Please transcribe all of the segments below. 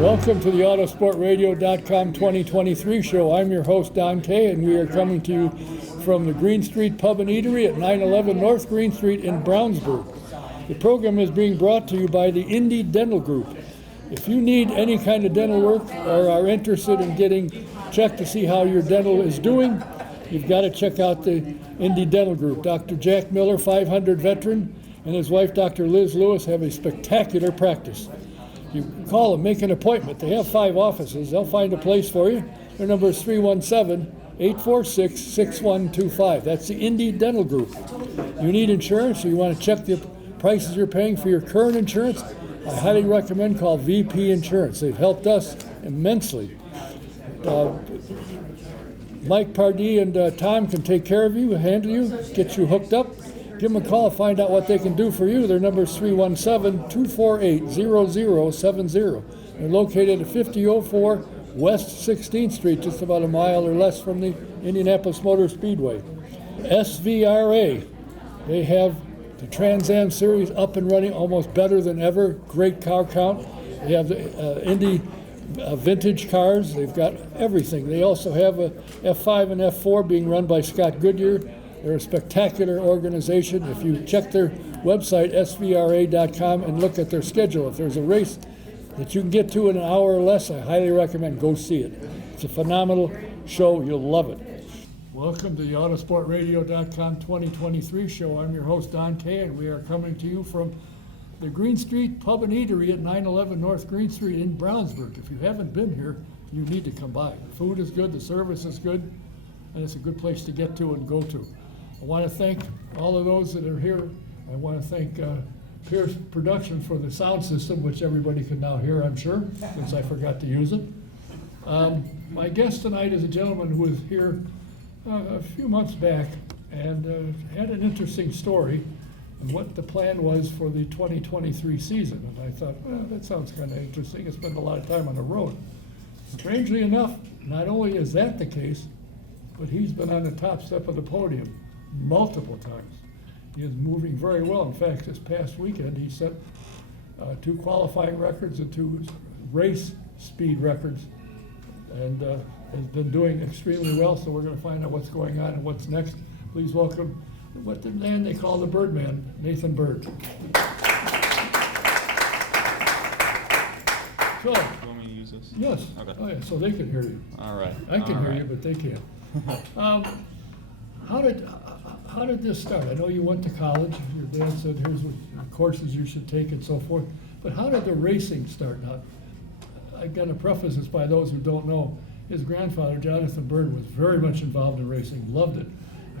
Welcome to the Autosportradio.com 2023 show. I'm your host, Don Kay, and we are coming to you from the Green Street Pub and Eatery at 911 North Green Street in Brownsburg. The program is being brought to you by the Indy Dental Group. If you need any kind of dental work or are interested in getting checked to see how your dental is doing, you've got to check out the Indy Dental Group. Dr. Jack Miller, 500 veteran, and his wife, Dr. Liz Lewis, have a spectacular practice. You call them, make an appointment. They have 5 offices. They'll find a place for you. Their number is 317-846-6125. That's the Indy Dental Group. You need insurance, or you want to check the prices you're paying for your current insurance, I highly recommend call VP Insurance. They've helped us immensely. Mike Pardee and Tom can take care of you, handle you, get you hooked up. Give them a call, find out what they can do for you. Their number is 317-248-0070. They're located at 5004 West 16th Street, just about a mile or less from the Indianapolis Motor Speedway. SVRA, they have the Trans Am Series up and running almost better than ever. Great car count. They have the Indy vintage cars. They've got everything. They also have a F5 and F4 being run by Scott Goodyear. They're a spectacular organization. If you check their website, svra.com, and look at their schedule, if there's a race that you can get to in an hour or less, I highly recommend go see it. It's a phenomenal show. You'll love it. Welcome to the Autosportradio.com 2023 show. I'm your host, Don Kay, and we are coming to you from the Green Street Pub and Eatery at 911 North Green Street in Brownsburg. If you haven't been here, you need to come by. The food is good, the service is good, and it's a good place to get to and go to. I want to thank all of those that are here. I want to thank Pierce Production for the sound system, which everybody can now hear, I'm sure, since I forgot to use it. My guest tonight is a gentleman who was here a few months back and had an interesting story and what the plan was for the 2023 season. And I thought, well, that sounds kind of interesting. I spent a lot of time on the road. Strangely enough, not only is that the case, but he's been on the top step of the podium multiple times. He is moving very well. In fact, this past weekend, he set 2 qualifying records and 2 race speed records, and has been doing extremely well. So we're going to find out what's going on and what's next. Please welcome what the man they call the Birdman, Nathan Byrd. So, you want me to use this? yes. Okay. Oh, yeah, so they can hear you. All right. I can hear you, but they can't. How did this start? I know you went to college. Your dad said, here's what courses you should take and so forth. But how did the racing start? Now, I've got to preface this by those who don't know. His grandfather, Jonathan Byrd, was very much involved in racing, loved it.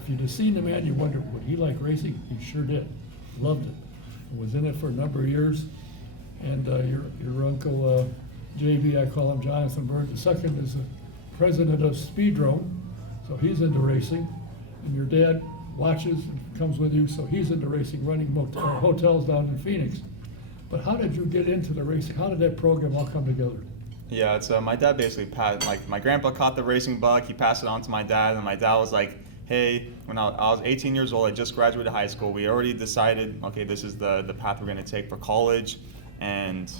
If you'd have seen the man, you wonder, would he like racing? He sure did. Loved it. Was in it for a number of years. And your uncle, JB, I call him Jonathan Byrd. The second is the president of Speedrome, so he's into racing. And your dad watches and comes with you, so he's into racing, running hotels down in Phoenix. But how did you get into the racing? How did that program all come together? Yeah, it's my dad basically my grandpa caught the racing bug. He passed it on to my dad, and my dad was like, hey, when I was 18 years old, I just graduated high school. We already decided, okay, this is the path we're going to take for college, and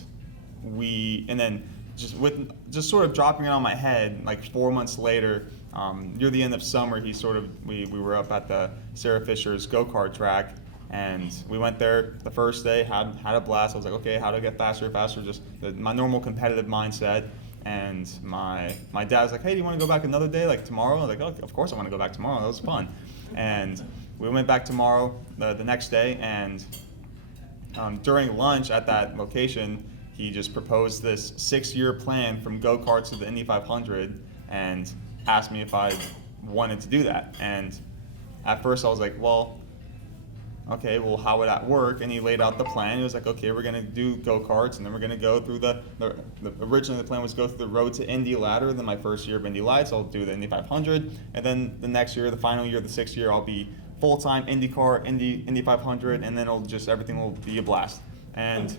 then just sort of dropping it on my head, like 4 months later, near the end of summer, we were up at the Sarah Fisher's go-kart track, and we went there the first day, had a blast. I was like, okay, how to get faster, just my normal competitive mindset. And my dad was like, hey, do you want to go back another day, like tomorrow? I was like, oh, of course I want to go back tomorrow. That was fun. And we went back tomorrow, the next day, and during lunch at that location, he just proposed this 6-year plan from go-karts to the Indy 500 and asked me if I wanted to do that. And at first I was like, well, okay, well, how would that work? And he laid out the plan. He was like, okay, we're going to do go-karts, and then we're going to go through originally the plan was go through the road to Indy ladder. Then my first year of Indy Lights, I'll do the Indy 500. And then the next year, the final year, the 6th year, I'll be full-time Indy Car, Indy 500, and then everything will be a blast. And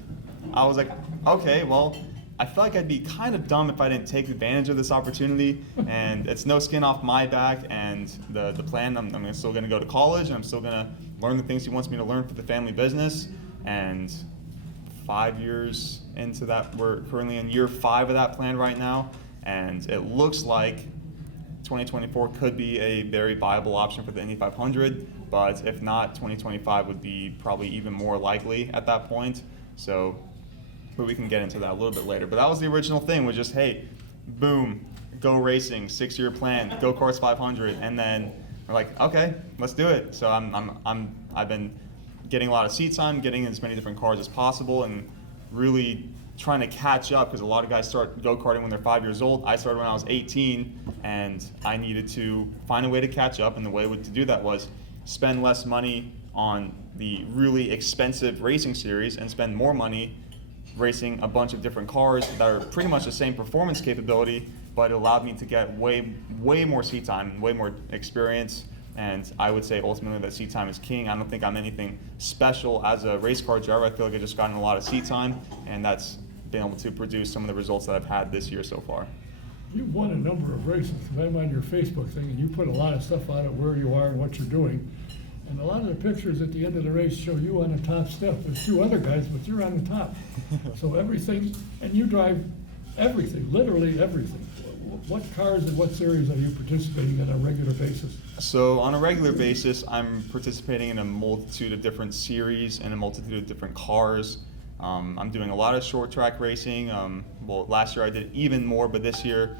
I was like, okay, well, I feel like I'd be kind of dumb if I didn't take advantage of this opportunity, and it's no skin off my back. And the plan, I'm still going to go to college, and I'm still going to learn the things he wants me to learn for the family business. And 5 years into that. We're currently in year 5 of that plan right now, and it looks like 2024 could be a very viable option for the Indy 500, but if not, 2025 would be probably even more likely at that point. So, but we can get into that a little bit later. But that was the original thing, was just, hey, boom, go racing, 6-year plan, go karts 500, and then we're like, okay, let's do it. So I've been getting a lot of seat time, getting as many different cars as possible, and really trying to catch up, because a lot of guys start go-karting when they're 5 years old. I started when I was 18, and I needed to find a way to catch up, and the way to do that was spend less money on the really expensive racing series and spend more money racing a bunch of different cars that are pretty much the same performance capability, but it allowed me to get way more seat time, way more experience. And I would say ultimately that seat time is king. I don't think I'm anything special as a race car driver. I feel like I've just gotten a lot of seat time, and that's been able to produce some of the results that I've had this year so far. You've won a number of races. I'm on your Facebook thing, and you put a lot of stuff on it, where you are and what you're doing. And a lot of the pictures at the end of the race show you on the top step. There's 2 other guys, but you're on the top. So everything, and you drive everything, literally everything. What cars and what series are you participating in on a regular basis? So on a regular basis, I'm participating in a multitude of different series and a multitude of different cars. I'm doing a lot of short track racing. Well, last year I did even more, but this year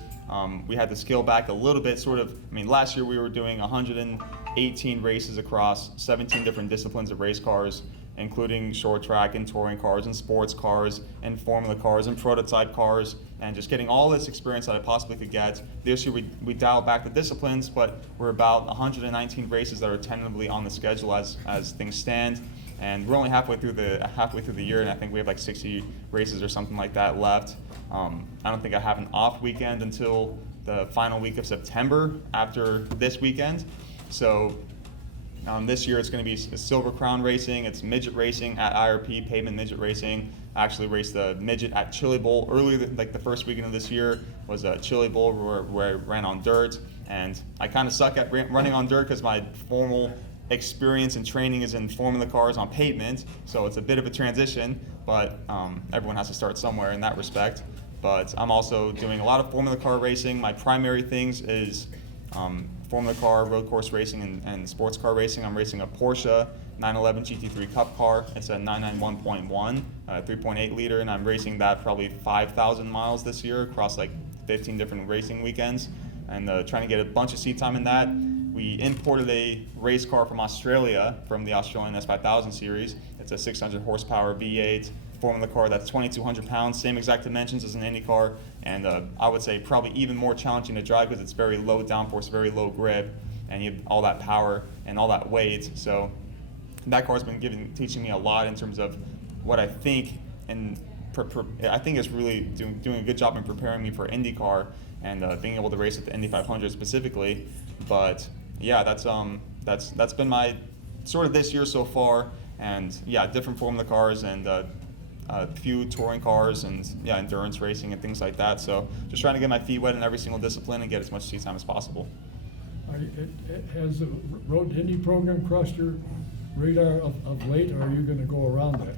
we had to scale back a little bit, sort of. I mean, last year we were doing 118 races across 17 different disciplines of race cars, including short track and touring cars and sports cars and formula cars and prototype cars, and just getting all this experience that I possibly could get. This year we dialed back the disciplines, but we're about 119 races that are tentatively on the schedule as things stand. And we're only halfway through the year, and I think we have like 60 races or something like that left. I don't think I have an off weekend until the final week of September after this weekend. So this year it's going to be Silver Crown racing. It's midget racing at IRP, pavement midget racing. I actually raced the midget at Chili Bowl earlier, like the first weekend of this year was a Chili Bowl where I ran on dirt, and I kind of suck at running on dirt because my formal experience and training is in formula cars on pavement, so it's a bit of a transition, but everyone has to start somewhere in that respect. But I'm also doing a lot of formula car racing. My primary things is formula car, road course racing, and sports car racing. I'm racing a Porsche 911 GT3 Cup car. It's a 991.1, 3.8 liter, and I'm racing that probably 5,000 miles this year across like 15 different racing weekends, and trying to get a bunch of seat time in that. We imported a race car from Australia, from the Australian S5000 series. It's a 600 horsepower V8 formula car that's 2,200 pounds, same exact dimensions as an Indy car, and I would say probably even more challenging to drive because it's very low downforce, very low grip, and you have all that power and all that weight. So that car's been teaching me a lot in terms of what I think, and I think it's really doing a good job in preparing me for IndyCar and being able to race at the Indy 500 specifically. But yeah, that's been my sort of this year so far, and yeah, different formula cars and a few touring cars and yeah, endurance racing and things like that. So just trying to get my feet wet in every single discipline and get as much seat time as possible. Has the Road to Indy program crossed your radar of late, or are you going to go around that?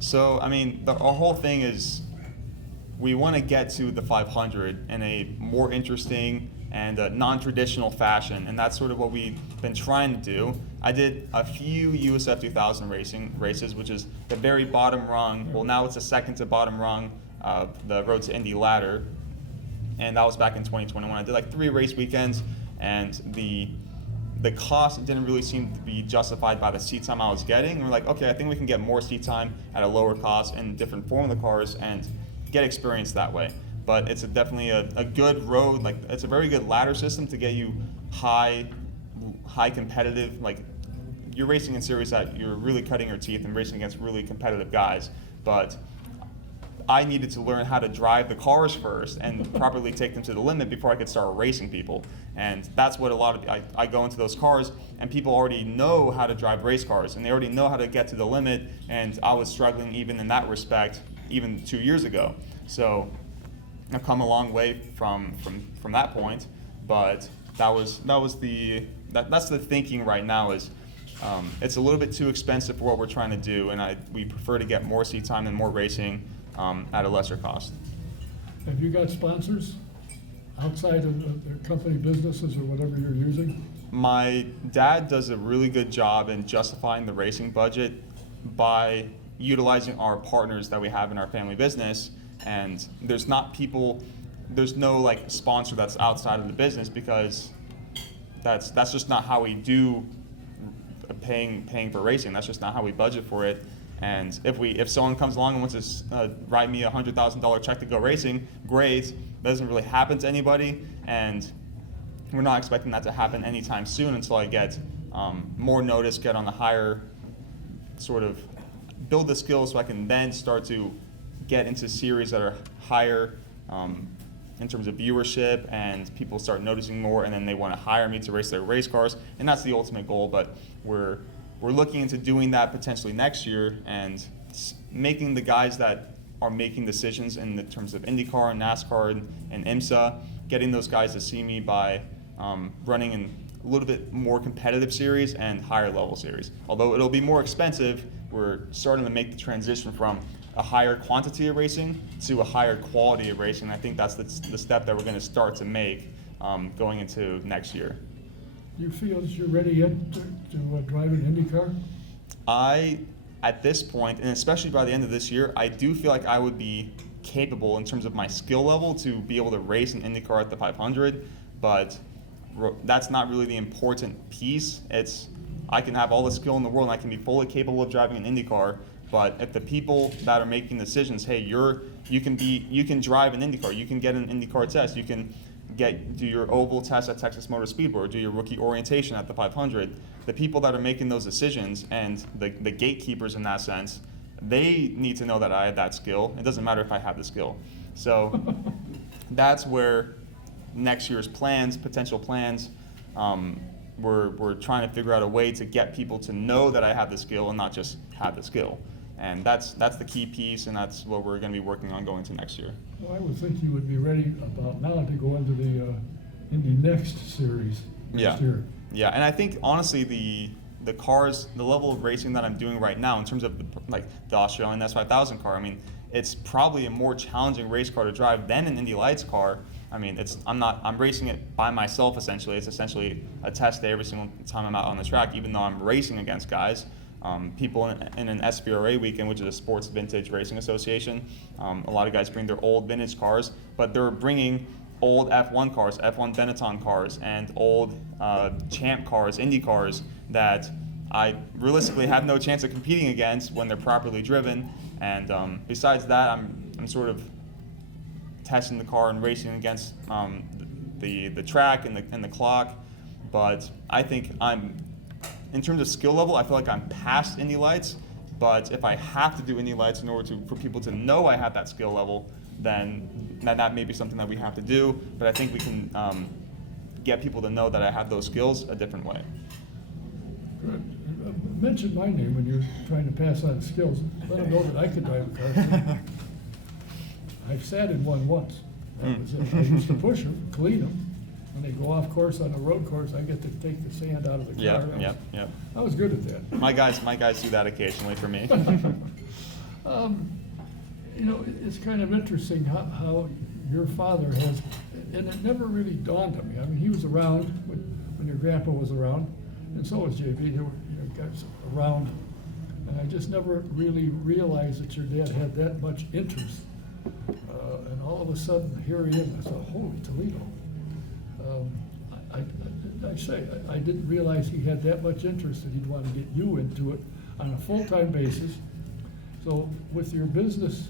So I mean, our whole thing is we want to get to the 500 in a more interesting and non-traditional fashion, and that's sort of what we've been trying to do. I did a few USF 2000 races, which is the very bottom rung. Well, now it's the second to bottom rung of the Road to Indy ladder, and that was back in 2021. I did like 3 race weekends, and the cost didn't really seem to be justified by the seat time I was getting. And we're like, okay, I think we can get more seat time at a lower cost in different formula cars and get experience that way. But it's definitely a good road, like it's a very good ladder system to get you high competitive, like you're racing in series that you're really cutting your teeth and racing against really competitive guys. But I needed to learn how to drive the cars first and properly take them to the limit before I could start racing people. And that's what I go into those cars, and people already know how to drive race cars, and they already know how to get to the limit, and I was struggling even in that respect, even 2 years ago. So I've come a long way from that point, but that's the thinking right now is it's a little bit too expensive for what we're trying to do, and we prefer to get more seat time and more racing at a lesser cost. Have you got sponsors outside of the company businesses or whatever you're using? My dad does a really good job in justifying the racing budget by utilizing our partners that we have in our family business, and there's no like sponsor that's outside of the business, because that's just not how we do paying for racing. That's just not how we budget for it. And if someone comes along and wants to write me a $100,000 check to go racing, great. That doesn't really happen to anybody, and we're not expecting that to happen anytime soon until I get more notice, get on the higher, sort of build the skills so I can then start to get into series that are higher in terms of viewership, and people start noticing more, and then they want to hire me to race their race cars, and that's the ultimate goal. But we're looking into doing that potentially next year, and making the guys that are making decisions in the terms of Indy Car and NASCAR and IMSA, getting those guys to see me by running in a little bit more competitive series and higher level series. Although it'll be more expensive, we're starting to make the transition from a higher quantity of racing to a higher quality of racing. I think that's the step that we're going to start to make going into next year. You feel that you're ready yet to drive an Indy car? At this point, and especially by the end of this year, I do feel like I would be capable in terms of my skill level to be able to race an Indy car at the 500, but that's not really the important piece. I can have all the skill in the world and I can be fully capable of driving an Indy car, but if the people that are making decisions, hey, you can drive an Indy car, you can get an Indy car test, you can do your oval test at Texas Motor Speedway, or do your rookie orientation at the 500. The people that are making those decisions, and the gatekeepers in that sense, they need to know that I have that skill. It doesn't matter if I have the skill. So that's where next year's potential plans, we're trying to figure out a way to get people to know that I have the skill and not just have the skill. And that's the key piece, and that's what we're going to be working on going to next year. Well, I would think you would be ready about now to go into the Indy Next series next year. Yeah, and I think honestly the cars, the level of racing that I'm doing right now in terms of the Australian S5000 car, I mean, it's probably a more challenging race car to drive than an Indy Lights car. I mean, I'm racing it by myself essentially. It's essentially a test day every single time I'm out on the track, even though I'm racing against guys. People in an SVRA weekend, which is a Sports Vintage Racing Association, a lot of guys bring their old vintage cars, but they're bringing old F1 cars, F1 Benetton cars, and old Champ cars, Indy cars that I realistically have no chance of competing against when they're properly driven. And besides that, I'm sort of testing the car and racing against the track and the clock. But I think in terms of skill level, I feel like I'm past Indy Lights. But if I have to do Indy Lights in order for people to know I have that skill level, then that may be something that we have to do. But I think we can get people to know that I have those skills a different way. Good. Mention my name when you're trying to pass on skills. Let them know that I can drive a car. I've sat in one once. That was it. I used to push them, clean them. When they go off course on a road course, I get to take the sand out of the car. Yep. I was good at that. My guys do that occasionally for me. It's kind of interesting how your father has, and it never really dawned on me. I mean, he was around when your grandpa was around, and so was JB. There were guys around, and I just never really realized that your dad had that much interest. And all of a sudden, here he is. I thought, holy Toledo. I didn't realize he had that much interest that he'd want to get you into it on a full-time basis. So with your business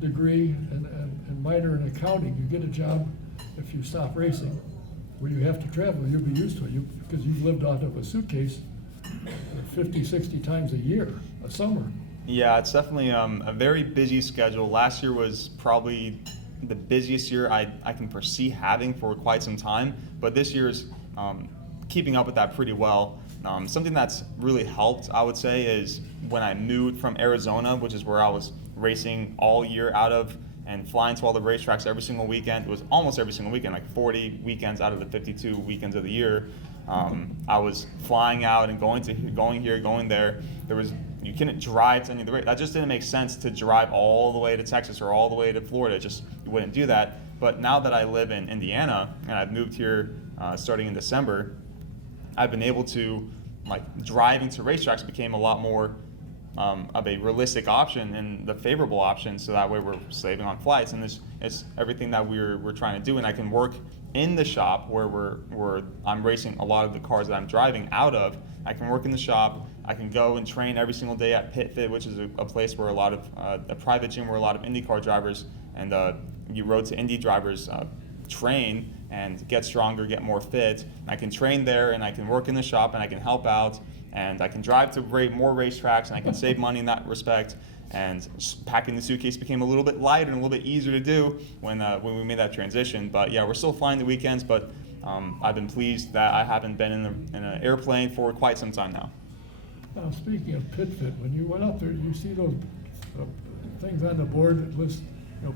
degree and minor in accounting, you get a job if you stop racing where you have to travel. You'll be used to it because you've lived out of a suitcase 50, 60 times a year, a summer. Yeah, it's definitely a very busy schedule. Last year was probably the busiest year I can foresee having for quite some time, but this year's keeping up with that pretty well. Something that's really helped, I would say, is when I moved from Arizona, which is where I was racing all year out of and flying to all the racetracks every single weekend. It was almost every single weekend, like 40 weekends out of the 52 weekends of the year. I was flying out and going here, going there. You couldn't drive to any of the race. That just didn't make sense to drive all the way to Texas or all the way to Florida. Just you wouldn't do that. But now that I live in Indiana and I've moved here starting in December, I've been able to, like, driving to racetracks became a lot more of a realistic option and the favorable option, so that way we're saving on flights, and it's everything that we're trying to do. And I can work in the shop where I'm racing a lot of the cars that I'm driving out of. I can work in the shop. I can go and train every single day at Pit Fit, which is a place where a private gym where a lot of Indy Car drivers and you Road to Indy drivers train and get stronger, get more fit. I can train there, and I can work in the shop, and I can help out, and I can drive to more racetracks, and I can save money in that respect. And packing the suitcase became a little bit lighter and a little bit easier to do when we made that transition. But yeah, we're still flying the weekends, but I've been pleased that I haven't been in an airplane for quite some time now. Now, speaking of Pit Fit, when you went up there, you see those things on the board that list,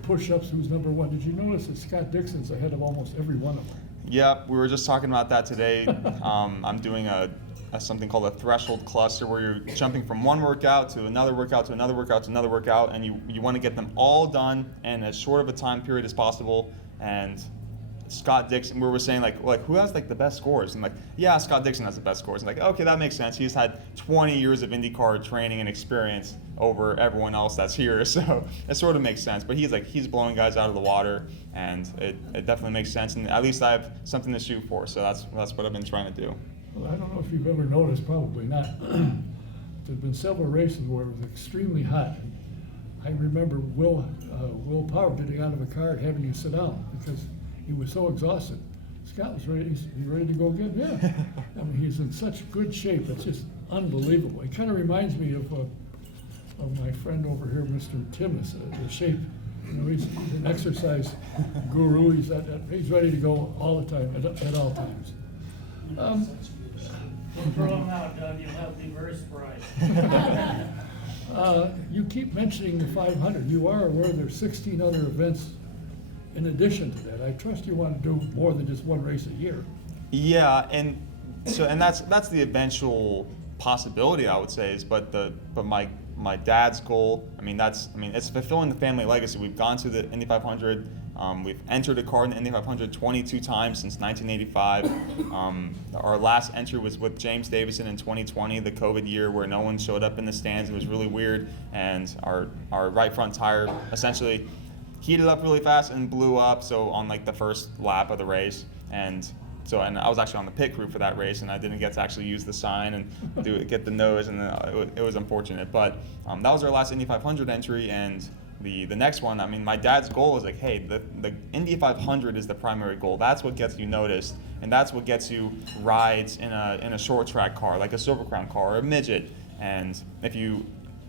push-ups, who's number one. Did you notice that Scott Dixon's ahead of almost every one of them? Yeah, we were just talking about that today. I'm doing something called a threshold cluster, where you're jumping from one workout to another workout to another workout to another workout, and you want to get them all done in as short of a time period as possible. And Scott Dixon, we were saying like who has like the best scores? And like, yeah, Scott Dixon has the best scores. And like, okay, that makes sense. He's had 20 years of IndyCar training and experience over everyone else that's here, so it sort of makes sense. But he's blowing guys out of the water, and it definitely makes sense. And at least I have something to shoot for, so that's what I've been trying to do. Well, I don't know if you've ever noticed, probably not. There's been several races where it was extremely hot. I remember Will Power getting out of a car and having you sit down because he was so exhausted. Scott was ready. He's ready to go again. Yeah, I mean, he's in such good shape. It's just unbelievable. It kind of reminds me of my friend over here, Mr. Timmis. The shape. He's an exercise guru. He's ready to go all the time at all times. Don't throw them out, Doug. You'll have to be very surprised. You keep mentioning the 500. You are aware there's 16 other events in addition to that. I trust you want to do more than just one race a year. Yeah, and that's the eventual possibility, I would say. But my dad's goal, it's fulfilling the family legacy. We've gone to the Indy 500. We've entered a car in the Indy 500 22 times since 1985. Our last entry was with James Davison in 2020, the COVID year where no one showed up in the stands. It was really weird, and our right front tire essentially heated up really fast and blew up. So on like the first lap of the race, and I was actually on the pit crew for that race, and I didn't get to actually use the sign and get the nose, and it was unfortunate. But that was our last Indy 500 entry, and the next one, my dad's goal is like, hey, the Indy 500 is the primary goal. That's what gets you noticed, and that's what gets you rides in a short track car, like a Silver Crown car or a midget. And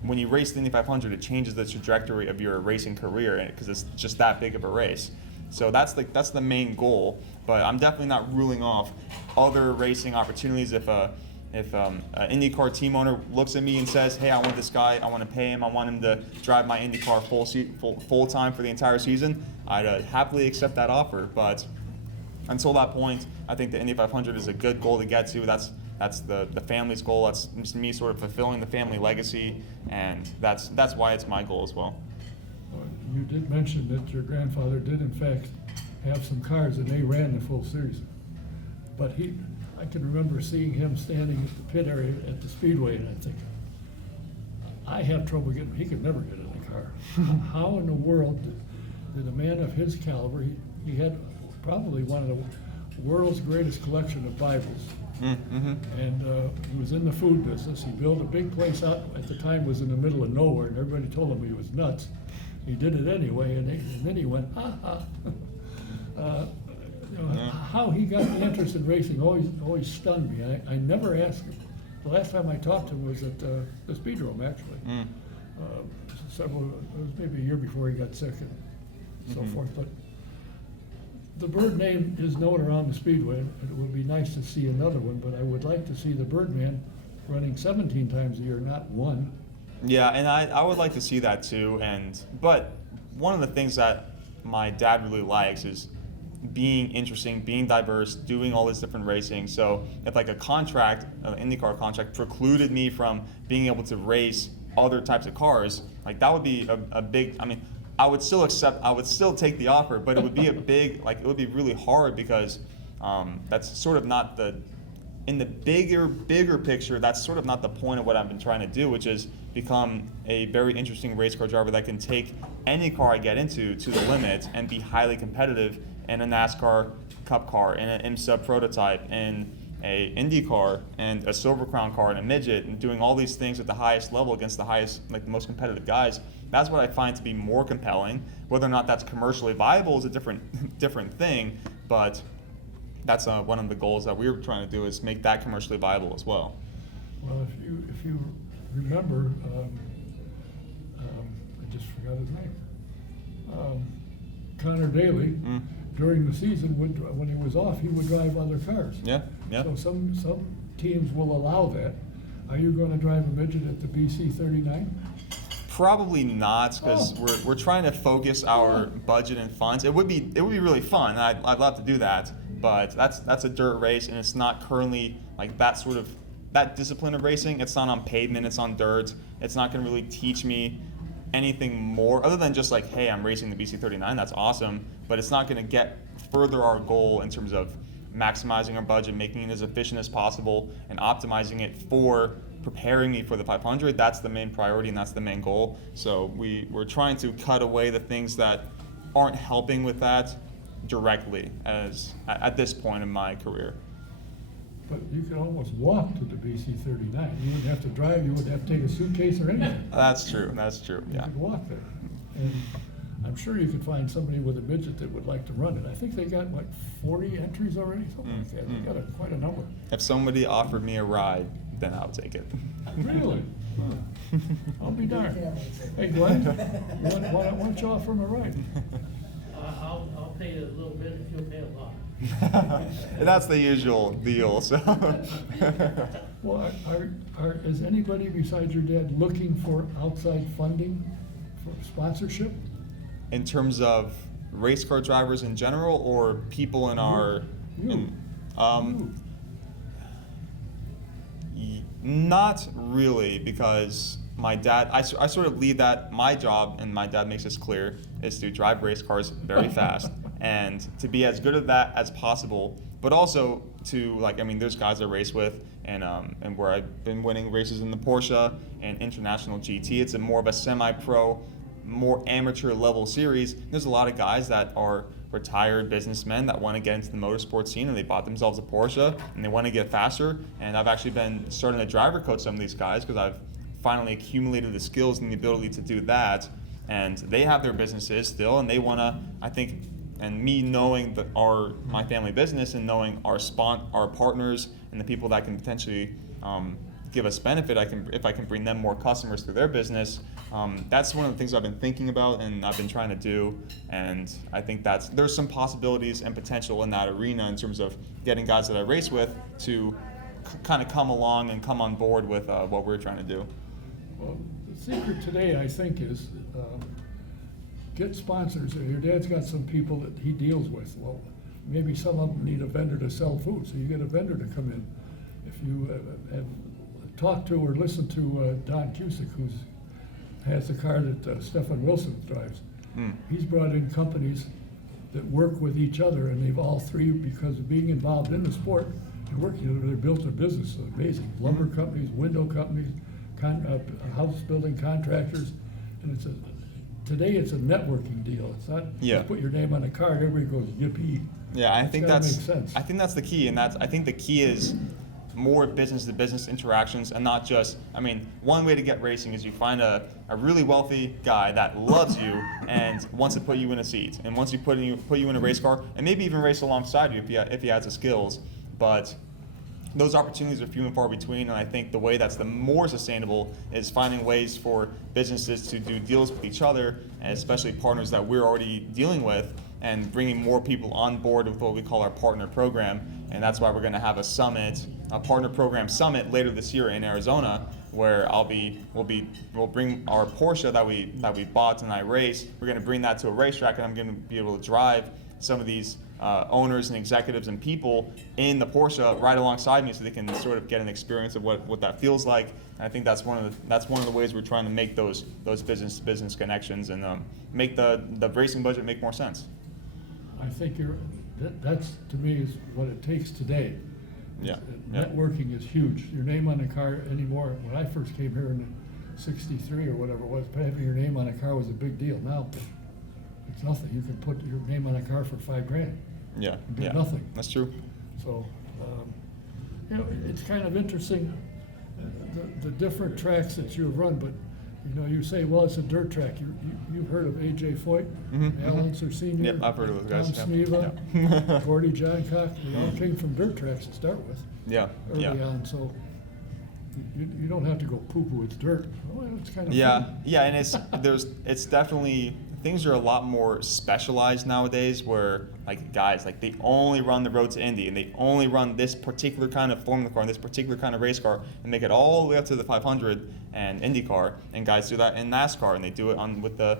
when you race the Indy 500, it changes the trajectory of your racing career because it's just that big of a race. So that's the main goal. But I'm definitely not ruling off other racing opportunities. If an IndyCar team owner looks at me and says, hey, I want this guy, I want to pay him, I want him to drive my IndyCar full time for the entire season, I'd happily accept that offer. But until that point, I think the Indy 500 is a good goal to get to. That's the family's goal. That's me sort of fulfilling the family legacy, and that's why it's my goal as well. You did mention that your grandfather did in fact have some cars and they ran the full series. But I can remember seeing him standing at the pit area at the speedway, and I think, I have trouble getting, he could never get in a car. How in the world did a man of his caliber, he had probably one of the world's greatest collection of Bibles. Mm-hmm. And he was in the food business. He built a big place out, at the time was in the middle of nowhere, and everybody told him he was nuts. He did it anyway, and then he went, How he got the interest in racing always stunned me. I never asked him. The last time I talked to him was at the Speedrome, actually. It was maybe a year before he got sick and so forth. But the Byrd name is known around the Speedway, and it would be nice to see another one, but I would like to see the Birdman running 17 times a year, not one. Yeah, and I would like to see that too. But one of the things that my dad really likes is being interesting, being diverse, doing all this different racing. So if like a contract, an IndyCar contract, precluded me from being able to race other types of cars, like that would be a big. I mean, I would still accept. I would still take the offer, but it would be a big. Like it would be really hard because that's sort of not the. In the bigger picture, that's sort of not the point of what I've been trying to do, which is become a very interesting race car driver that can take any car I get into to the limit and be highly competitive in a NASCAR Cup car, in an IMSA prototype, in a Indy car, and a Silver Crown car, and a midget, and doing all these things at the highest level against the highest, like the most competitive guys. That's what I find to be more compelling. Whether or not that's commercially viable is a different thing, but that's one of the goals that we were trying to do, is make that commercially viable as well. Well, if you remember, I just forgot his name. Connor Daly, during the season, when he was off, he would drive other cars. Yeah. So some teams will allow that. Are you going to drive a midget at the BC 39? Probably not, because we're trying to focus our budget and funds. It would be really fun. I'd love to do that, but that's a dirt race, and it's not currently like that discipline of racing. It's not on pavement. It's on dirt. It's not going to really teach me anything more other than just like, hey, I'm racing the BC 39. That's awesome, but it's not going to get further our goal in terms of maximizing our budget, making it as efficient as possible, and optimizing it for preparing me for the 500. That's the main priority, and that's the main goal. So we're trying to cut away the things that aren't helping with that directly at this point in my career. But you could almost walk to the BC 39. You wouldn't have to drive. You wouldn't have to take a suitcase or anything. That's true. You could walk there. And I'm sure you could find somebody with a midget that would like to run it. I think they got like 40 entries already, something like that. They got quite a number. If somebody offered me a ride, then I'll take it. Really? Huh. I'll be darned. Hey, Glenn, why don't you offer him a ride? I'll pay a little bit if you'll pay a lot. That's the usual deal. So. Well, is anybody besides your dad looking for outside funding for sponsorship? In terms of race car drivers in general, or people in our, not really, because my dad, I sort of lead that. My job, and my dad makes this clear, is to drive race cars very fast and to be as good at that as possible, but also to, like, I mean, there's guys I race with, and where I've been winning races in the Porsche and International GT. It's a more of a semi-pro, more amateur level series. There's a lot of guys that are retired businessmen that want to get into the motorsports scene, and they bought themselves a Porsche and they want to get faster. And I've actually been starting to driver coach some of these guys because I've finally accumulated the skills and the ability to do that. And they have their businesses still, and they want to, I think, and me knowing that my family business and knowing our partners and the people that can potentially give us benefit, if I can bring them more customers through their business. That's one of the things I've been thinking about and I've been trying to do, and I think there's some possibilities and potential in that arena in terms of getting guys that I race with to kind of come along and come on board with what we're trying to do. Well, the secret today, I think, is get sponsors. Your dad's got some people that he deals with. Well, maybe some of them need a vendor to sell food, so you get a vendor to come in. If you have talked to or listened to Don Cusick, who has the car that Stefan Wilson drives. He's brought in companies that work with each other, and they've all three, because of being involved in the sport, they're working together. They built their business. So amazing. Lumber companies, window companies, house building contractors, and today it's a networking deal. It's not just put your name on a card, everybody goes yippee. Yeah, I think that makes sense. I think that's the key, and I think the key is more business-to-business interactions, and not just, I mean, one way to get racing is you find a really wealthy guy that loves you and wants to put you in a seat, and wants to put you in a race car, and maybe even race alongside you if he has the skills. But those opportunities are few and far between, and I think the way that's the more sustainable is finding ways for businesses to do deals with each other, and especially partners that we're already dealing with, and bringing more people on board with what we call our partner program. And that's why we're going to have a partner program summit later this year in Arizona, where we'll bring our Porsche that we bought and I race. We're going to bring that to a racetrack, and I'm going to be able to drive some of these owners and executives and people in the Porsche right alongside me, so they can sort of get an experience of what that feels like. And I think that's one of the ways we're trying to make those business to business connections and make the racing budget make more sense. I think that's to me is what it takes today. Yeah. Networking is huge. Your name on a car anymore. When I first came here in '63 or whatever it was, having your name on a car was a big deal. Now it's nothing. You can put your name on a car for $5,000. Yeah. And get Yeah. nothing. That's true. So, it's kind of interesting, the different tracks that you've run, but, you say, well, it's a dirt track. You've heard of A.J. Foyt, Alan Senior, Yep, I've heard of those guys. Tom Sneva, Gordy Johncock. They all came from dirt tracks to start with early on. So you don't have to go poo-poo, it's dirt. Well, it's kind of fun. Yeah, and it's definitely, things are a lot more specialized nowadays, where like guys, like they only run the road to Indy and they only run this particular kind of Formula car and this particular kind of race car and make it all the way up to the 500 and Indy Car, and guys do that in NASCAR, and they do it with the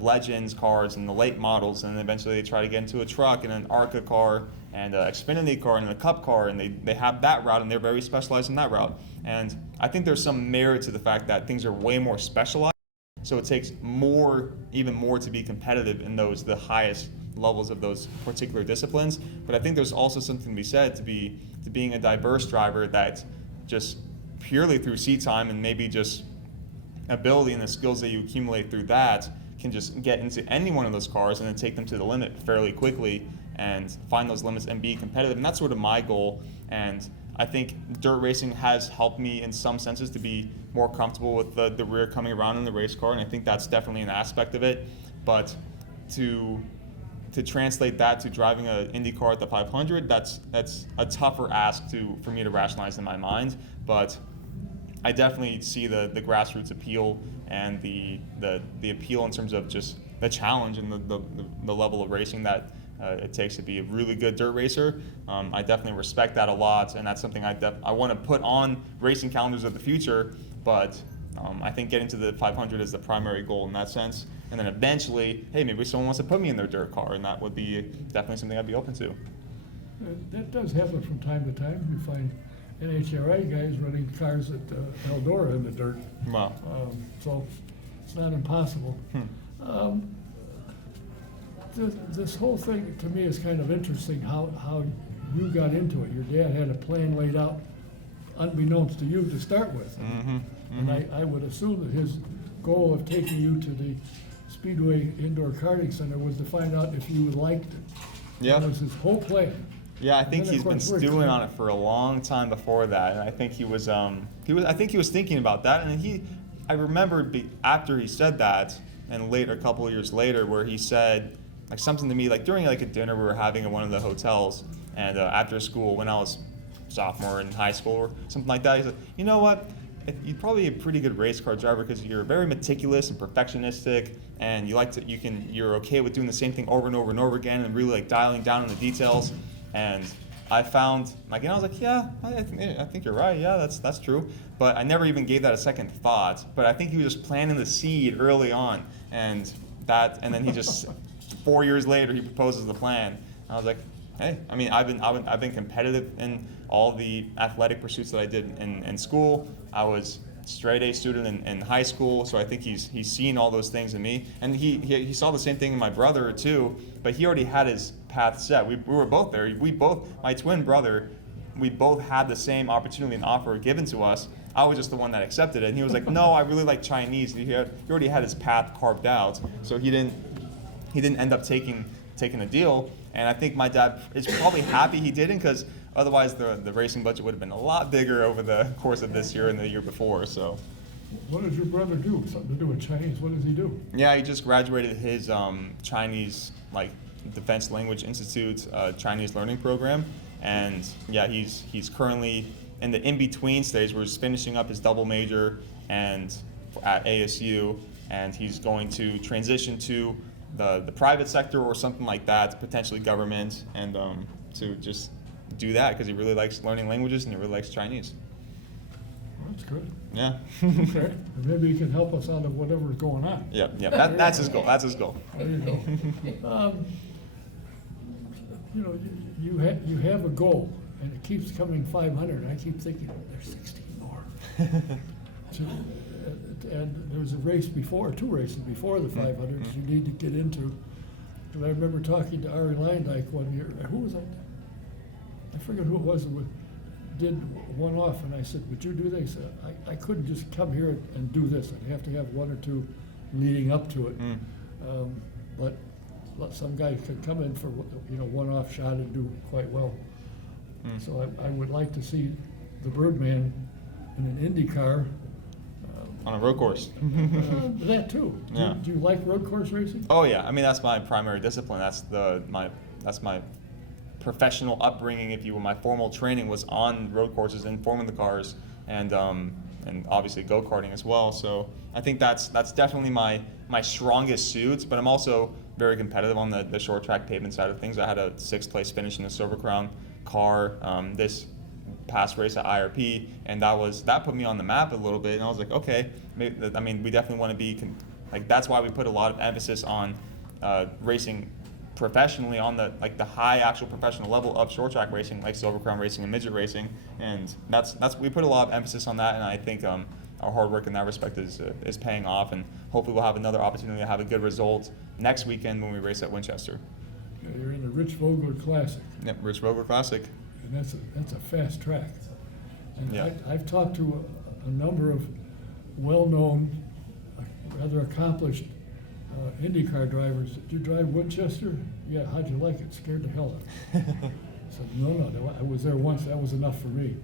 Legends cars and the late models, and eventually they try to get into a truck and an ARCA car and an Xfinity car and a Cup car, and they have that route, and they're very specialized in that route. And I think there's some merit to the fact that things are way more specialized, so it takes even more to be competitive in the highest levels of those particular disciplines. But I think there's also something to be said to being a diverse driver that just purely through seat time and maybe just ability and the skills that you accumulate through that can just get into any one of those cars and then take them to the limit fairly quickly and find those limits and be competitive. And that's sort of my goal. And I think dirt racing has helped me in some senses to be more comfortable with the rear coming around in the race car, and I think that's definitely an aspect of it. But to translate that to driving an Indy car at the 500, that's a tougher ask for me to rationalize in my mind. But I definitely see the grassroots appeal and the appeal in terms of just the challenge and the level of racing that it takes to be a really good dirt racer. I definitely respect that a lot, and that's something I want to put on racing calendars of the future. But I think getting to the 500 is the primary goal in that sense. And then eventually, hey, maybe someone wants to put me in their dirt car, and that would be definitely something I'd be open to. That does happen from time to time. You find NHRA guys running cars at Eldora in the dirt. Wow. So it's not impossible. This whole thing to me is kind of interesting, how you got into it. Your dad had a plan laid out unbeknownst to you to start with. And I would assume that his goal of taking you to the Speedway Indoor Karting Center was to find out if you liked it. Yeah. That was his whole plan. Yeah, I think he's been stewing on it for a long time before that, and I think he was thinking about that, and I remembered after he said that, and later, a couple of years later, where he said like something to me, like during like a dinner we were having at one of the hotels, and after school when I was sophomore in high school or something like that, he's like, you know what? You're probably a pretty good race car driver because you're very meticulous and perfectionistic, and you're okay with doing the same thing over and over and over again, and really like dialing down on the details. And I found, I was like, yeah, I think you're right. Yeah, that's true. But I never even gave that a second thought. But I think he was just planting the seed early on, and then he just 4 years later he proposes the plan. And I was like, hey, I've been competitive in all the athletic pursuits that I did in school. I was straight A student in high school, so I think he's seen all those things in me, and he saw the same thing in my brother too. But he already had his path set. We were both there. My twin brother, we both had the same opportunity and offer given to us. I was just the one that accepted it, and he was like, no, I really like Chinese. He already had his path carved out, so he didn't end up taking the deal. And I think my dad is probably happy he didn't, because otherwise the racing budget would have been a lot bigger over the course of this year and the year before. So. What does your brother do? Something to do with Chinese? What does he do? Yeah, he just graduated his Chinese Defense Language Institute Chinese learning program, and yeah, he's currently in the in-between stage where he's finishing up his double major and at ASU, and he's going to transition to the private sector or something like that, potentially government, and to just do that because he really likes learning languages and he really likes Chinese. That's good. Yeah. Okay. And maybe you can help us out of whatever's going on. Yeah. That's his goal. That's his goal. There you go. You know, you have a goal, and it keeps coming 500. And I keep thinking there's 16 more. And there was a race before, 2 races before the 500s you need to get into. And I remember talking to Ari Landyke one year. Who was that? I forget who it was that did one off, and I said, "Would you do this?" I couldn't just come here and do this. I'd have to have 1 or 2 leading up to it. But some guy could come in for one-off shot and do quite well. So I would like to see the Birdman in an Indy car. On a road course. That too. Yeah. Do you like road course racing? Oh yeah, I mean that's my primary discipline. That's my professional upbringing, if you will. My formal training was on road courses and forming the cars, and obviously go-karting as well. So I think that's definitely my strongest suits. But I'm also very competitive on the short track pavement side of things. I had a 6th place finish in the Silver Crown car this past race at IRP, and that put me on the map a little bit. And I was like, okay, we definitely want to be that's why we put a lot of emphasis on racing professionally on the high actual professional level of short track racing, like Silver Crown racing and midget racing, and that's we put a lot of emphasis on that. And I think our hard work in that respect is paying off, and hopefully we'll have another opportunity to have a good result next weekend when we race at Winchester. Yeah, you're in the Rich Vogler Classic. Yep, Rich Vogler Classic. And that's a fast track. And Yeah. I've talked to a number of well-known, rather accomplished IndyCar drivers. Did you drive Winchester? Yeah. How'd you like it? Scared the hell out of me. I said, no, I was there once. That was enough for me.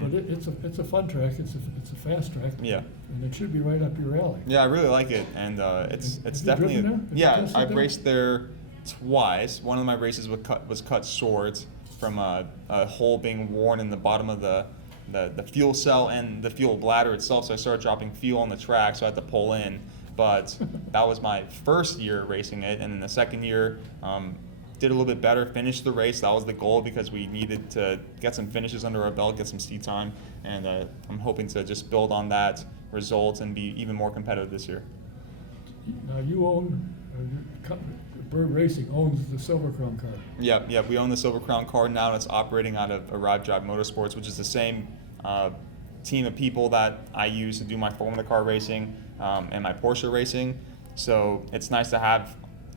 But it's a fun track. It's a fast track. Yeah. And it should be right up your alley. Yeah, I really like it, and it's Have you definitely driven there? Have you yeah. tested I've there? raced there twice. One of my races was cut short from a hole being worn in the bottom of the fuel cell and the fuel bladder itself. So I started dropping fuel on the track, so I had to pull in. But that was my first year racing it, and then the second year did a little bit better, finished the race. That was the goal because we needed to get some finishes under our belt, get some seat time, and I'm hoping to just build on that result and be even more competitive this year. Now you own, Byrd Racing owns the Silver Crown car. Yep. We own the Silver Crown car now, and it's operating out of Arrive Drive Motorsports, which is the same team of people that I use to do my Formula Car racing and my Porsche racing. So it's nice to have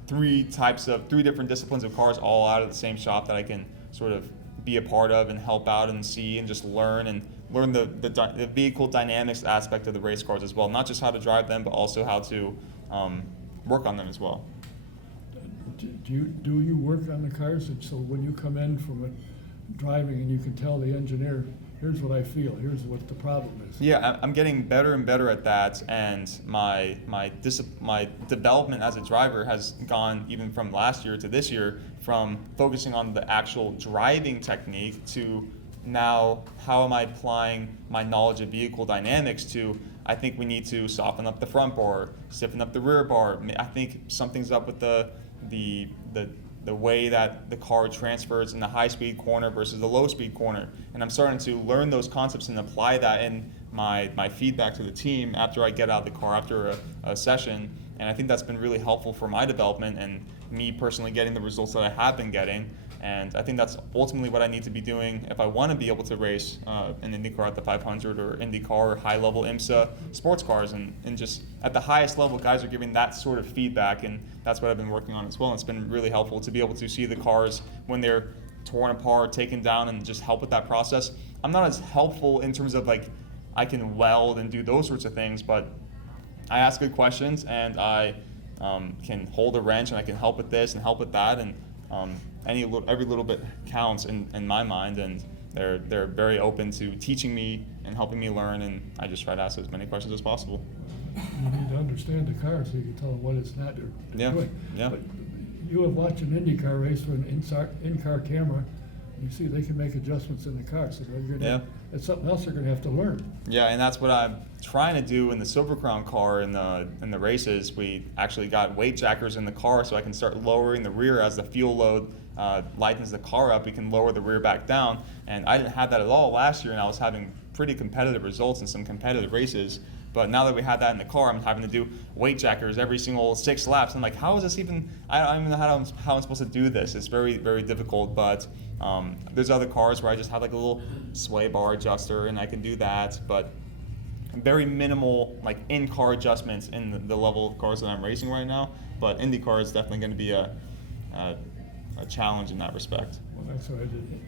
3 different disciplines of cars all out of the same shop that I can sort of be a part of and help out and see and just learn the vehicle dynamics aspect of the race cars as well. Not just how to drive them, but also how to work on them as well. Do you work on the cars, and so when you come in from driving and you can tell the engineer, here's what I feel, here's what the problem is? Yeah, I'm getting better and better at that, and my development as a driver has gone even from last year to this year, from focusing on the actual driving technique to now how am I applying my knowledge of vehicle dynamics to, I think we need to soften up the front bar, stiffen up the rear bar. I think something's up with the way that the car transfers in the high-speed corner versus the low-speed corner. And I'm starting to learn those concepts and apply that in my feedback to the team after I get out of the car after a session. And I think that's been really helpful for my development and me personally getting the results that I have been getting. And I think that's ultimately what I need to be doing if I want to be able to race an Indy Car at the 500 or Indy Car or high-level IMSA sports cars. And just at the highest level, guys are giving that sort of feedback, and that's what I've been working on as well. And it's been really helpful to be able to see the cars when they're torn apart, taken down, and just help with that process. I'm not as helpful in terms of I can weld and do those sorts of things, but I ask good questions, and I can hold a wrench, and I can help with this and help with that, and every little bit counts in my mind, and they're very open to teaching me and helping me learn, and I just try to ask as many questions as possible. You need to understand the car so you can tell them what it's not doing. Yeah. But you have watched an IndyCar race with an in-car camera. You see they can make adjustments in the car, so it's something else they're going to have to learn. Yeah, and that's what I'm trying to do in the Silver Crown car in the races. We actually got weight jackers in the car, so I can start lowering the rear as the fuel load lightens the car up. We can lower the rear back down, and I didn't have that at all last year, and I was having pretty competitive results in some competitive races. But now that we had that in the car, I'm having to do weight jackers every single 6 laps. I'm like, how is this even? I don't even know how I'm supposed to do this. It's very, very difficult. But there's other cars where I just have like a little sway bar adjuster, and I can do that. But very minimal like in-car adjustments in the level of cars that I'm racing right now. But Indy Car is definitely going to be a challenge in that respect. Well, that's what I did.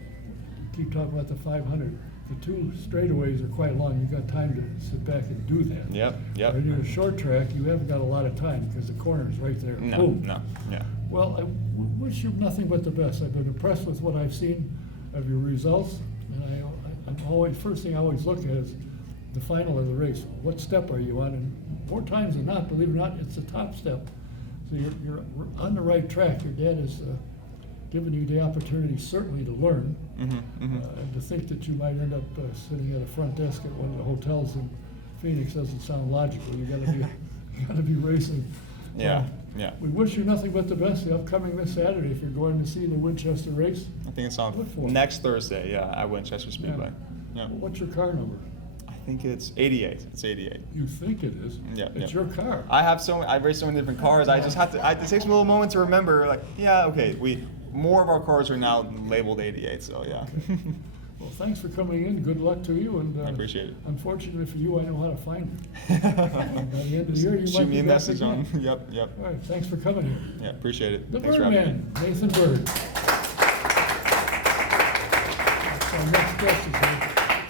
Keep talking about the 500. The 2 straightaways are quite long. You've got time to sit back and do that. Yep. When you're a short track, you haven't got a lot of time because the corner is right there. No, Boom. no, yeah. Well, I wish you nothing but the best. I've been impressed with what I've seen of your results, and I'm always, first thing I always look at is the final of the race. What step are you on? And more times than not, believe it or not, it's the top step. So you're on the right track. Your dad has given you the opportunity certainly to learn, and to think that you might end up sitting at a front desk at one of the hotels in Phoenix doesn't sound logical. You gotta be racing. Yeah. We wish you nothing but the best. The upcoming this Saturday, if you're going to see the Winchester race. I think it's on Look for it. next Thursday, at Winchester Speedway. Yeah. What's your car number? I think it's 88. It's 88. You think it is? Yeah. It's your car. I race so many different cars. I just have to. It takes me a little moment to remember. Like, more of our cars are now labeled 88. So yeah. Well, thanks for coming in. Good luck to you. And I appreciate it. Unfortunately for you, I know how to find you. By the end of the year, you Shoot might me be a back message again. on. Yep. All right, thanks for coming here. Yeah, appreciate it. The Thanks for having me. Birdman, Nathan Byrd. Our next guest is here.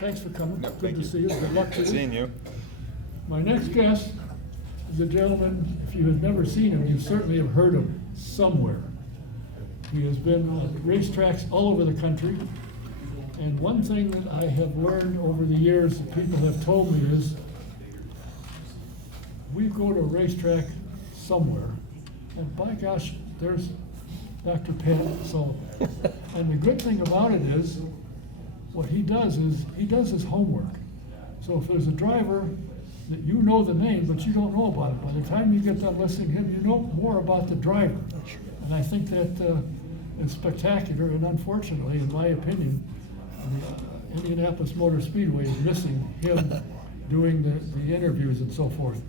Thanks for coming. No, Good thank to you. see you. Good luck to Good you. seeing you. My next guest is a gentleman, if you have never seen him, you certainly have heard him somewhere. He has been on racetracks all over the country. And one thing that I have learned over the years that people have told me is, we go to a racetrack somewhere, and by gosh, there's Dr. Pat Sullivan. And the good thing about it is, what he does is, he does his homework. So if there's a driver that you know the name, but you don't know about it, by the time you get done listening to him, you know more about the driver. And I think that is spectacular, and unfortunately, in my opinion, the Indianapolis Motor Speedway is missing him doing the interviews and so forth.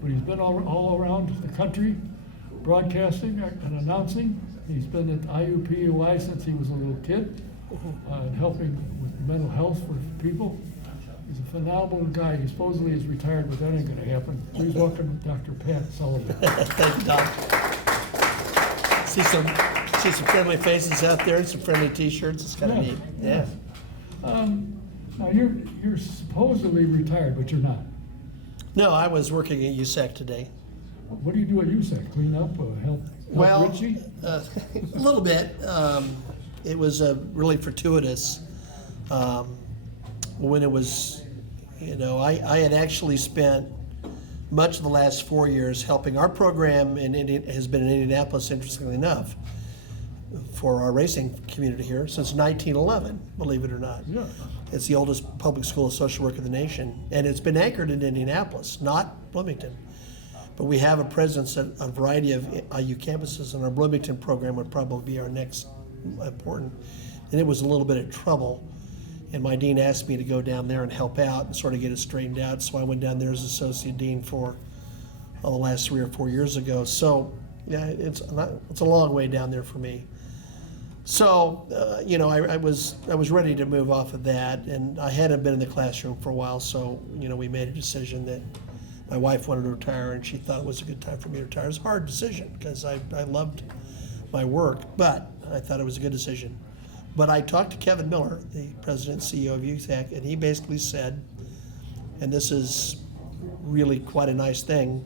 But he's been all around the country, broadcasting and announcing. He's been at IUPUI since he was a little kid, and helping with mental health for people. He's a phenomenal guy. He supposedly is retired, but that ain't gonna happen. Please welcome Dr. Pat Sullivan. Thank you, Doc. See some friendly faces out there and some friendly T-shirts. It's kind of neat. Yeah. Now you're supposedly retired, but you're not. No, I was working at USAC today. What do you do at USAC? Clean up, help Richie? A little bit. It was really fortuitous. When it was, I had actually spent much of the last 4 years helping. Our program has been in Indianapolis, interestingly enough, for our racing community here since 1911, believe it or not. Yeah. It's the oldest public school of social work in the nation, and it's been anchored in Indianapolis, not Bloomington. But we have a presence at a variety of IU campuses, and our Bloomington program would probably be our next important. And it was a little bit of trouble, and my dean asked me to go down there and help out and sort of get it straightened out. So I went down there as associate dean for the last 3 or 4 years ago. So yeah, it's a long way down there for me. So, I was ready to move off of that, and I hadn't been in the classroom for a while, so, we made a decision that my wife wanted to retire, and she thought it was a good time for me to retire. It was a hard decision, because I loved my work, but I thought it was a good decision. But I talked to Kevin Miller, the president and CEO of USAC, and he basically said, and this is really quite a nice thing,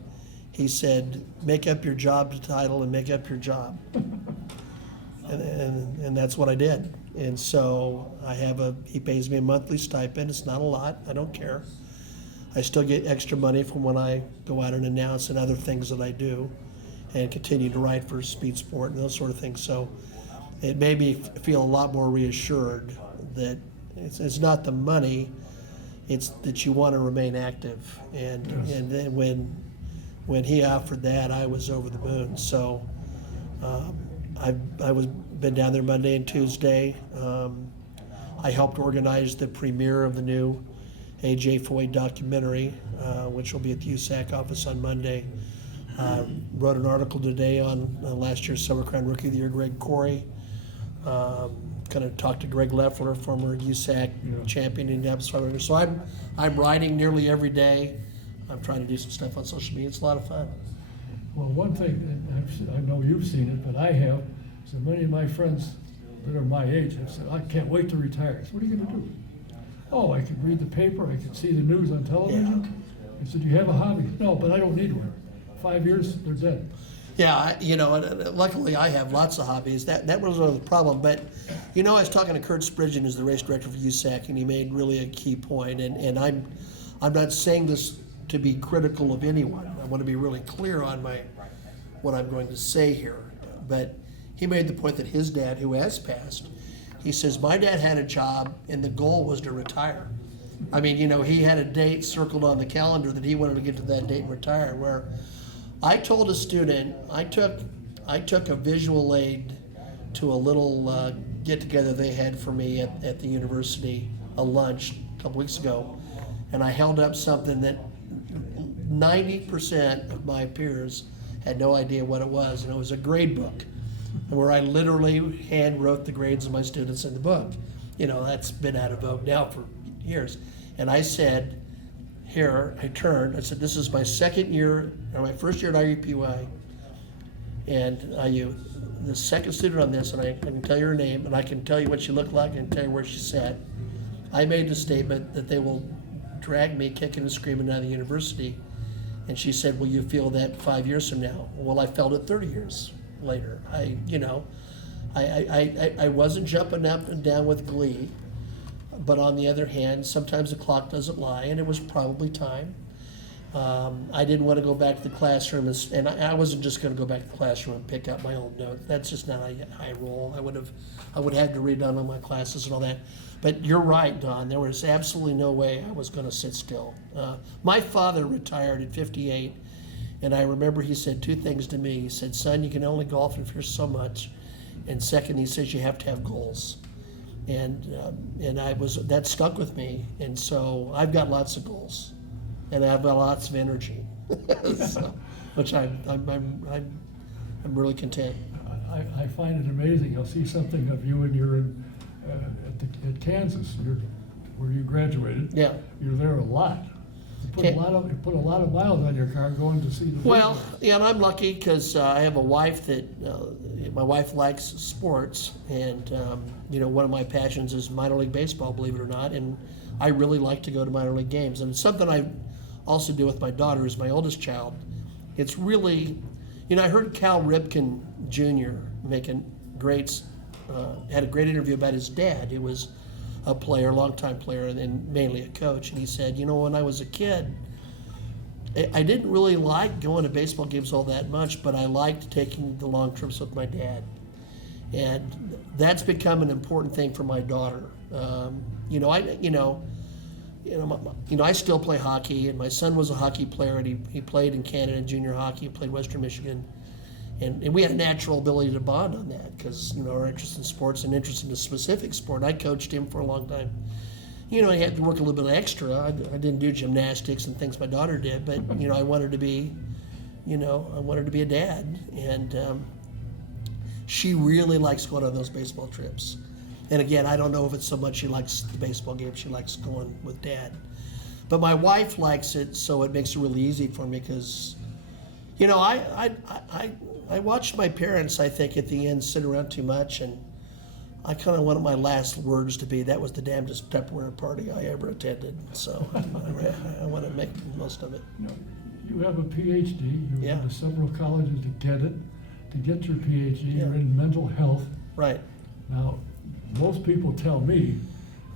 he said, make up your job title and make up your job. And that's what I did. And so he pays me a monthly stipend. It's not a lot. I don't care. I still get extra money from when I go out and announce and other things that I do, and continue to write for Speed Sport and those sort of things. So it made me feel a lot more reassured that it's not the money, it's that you want to remain active. And then when he offered that, I was over the moon. So I was been down there Monday and Tuesday. I helped organize the premiere of the new A.J. Foy documentary, which will be at the USAC office on Monday. Wrote an article today on last year's Silver Crown Rookie of the Year, Greg Corey. Kind of talked to Greg Leffler, former USAC champion in Indianapolis 500. So I'm writing nearly every day. I'm trying to do some stuff on social media. It's a lot of fun. Well, one thing, and I know you've seen it, but I have, so many of my friends that are my age have said, I can't wait to retire. So what are you going to do? Oh, I can read the paper, I can see the news on television. I said, you have a hobby? No, but I don't need one. 5 years, they're dead. Yeah, luckily I have lots of hobbies. That was the problem. But, I was talking to Kurt Spridgen, who's the race director for USAC, and he made really a key point. And I'm not saying this to be critical of anyone. I want to be really clear on what I'm going to say here. But he made the point that his dad, who has passed, he says, my dad had a job and the goal was to retire. I mean, he had a date circled on the calendar that he wanted to get to that date and retire, where I told a student, I took a visual aid to a little get-together they had for me at the university, a lunch a couple weeks ago, and I held up something that 90% of my peers had no idea what it was, and it was a grade book, where I literally hand wrote the grades of my students in the book. That's been out of vogue now for years. And I said, here, I said, this is my second year, or my first year at IUPUI, and the second student on this, and I can tell you her name, and I can tell you what she looked like, and tell you where she sat. I made the statement that they will drag me kicking and screaming out of the university, and she said, will you feel that 5 years from now? Well, I felt it 30 years later. I wasn't jumping up and down with glee. But on the other hand, sometimes the clock doesn't lie, and it was probably time. I didn't want to go back to the classroom, and I wasn't just going to go back to the classroom and pick up my old notes. That's just not how I roll. I would have had to read on all my classes and all that. But you're right, Don. There was absolutely no way I was going to sit still. My father retired at 58, and I remember he said two things to me. He said, son, you can only golf if you're so much. And second, he says you have to have goals. And that stuck with me, and so I've got lots of goals, and I've got lots of energy, so, which I'm really content. I find it amazing. I'll see something of you, and you're at Kansas, where you graduated. Yeah. You're there a lot. You put a lot of miles on your car going to see the. Well, yeah, and I'm lucky because I have a wife that my wife likes sports, and one of my passions is minor league baseball, believe it or not, and I really like to go to minor league games. And it's something I also do with my daughter, who's my oldest child. It's really, I heard Cal Ripken Jr. had a great interview about his dad, who was a player, longtime player, and mainly a coach. And he said, when I was a kid, I didn't really like going to baseball games all that much, but I liked taking the long trips with my dad. And that's become an important thing for my daughter. I still play hockey, and my son was a hockey player, and he played in Canada in junior hockey, played Western Michigan. And we had a natural ability to bond on that because, our interest in sports and interest in a specific sport. I coached him for a long time. I had to work a little bit extra. I didn't do gymnastics and things my daughter did, but, I wanted to be, a dad. And she really likes going on those baseball trips. And again, I don't know if it's so much she likes the baseball game, she likes going with dad. But my wife likes it, so it makes it really easy for me because, I watched my parents, I think, at the end sit around too much, and I kind of wanted my last words to be, that was the damnedest Tupperware party I ever attended. So I want to make the most of it. You have a PhD. You went to several colleges to get it. To get your PhD, you're in mental health. Right. Now, most people tell me,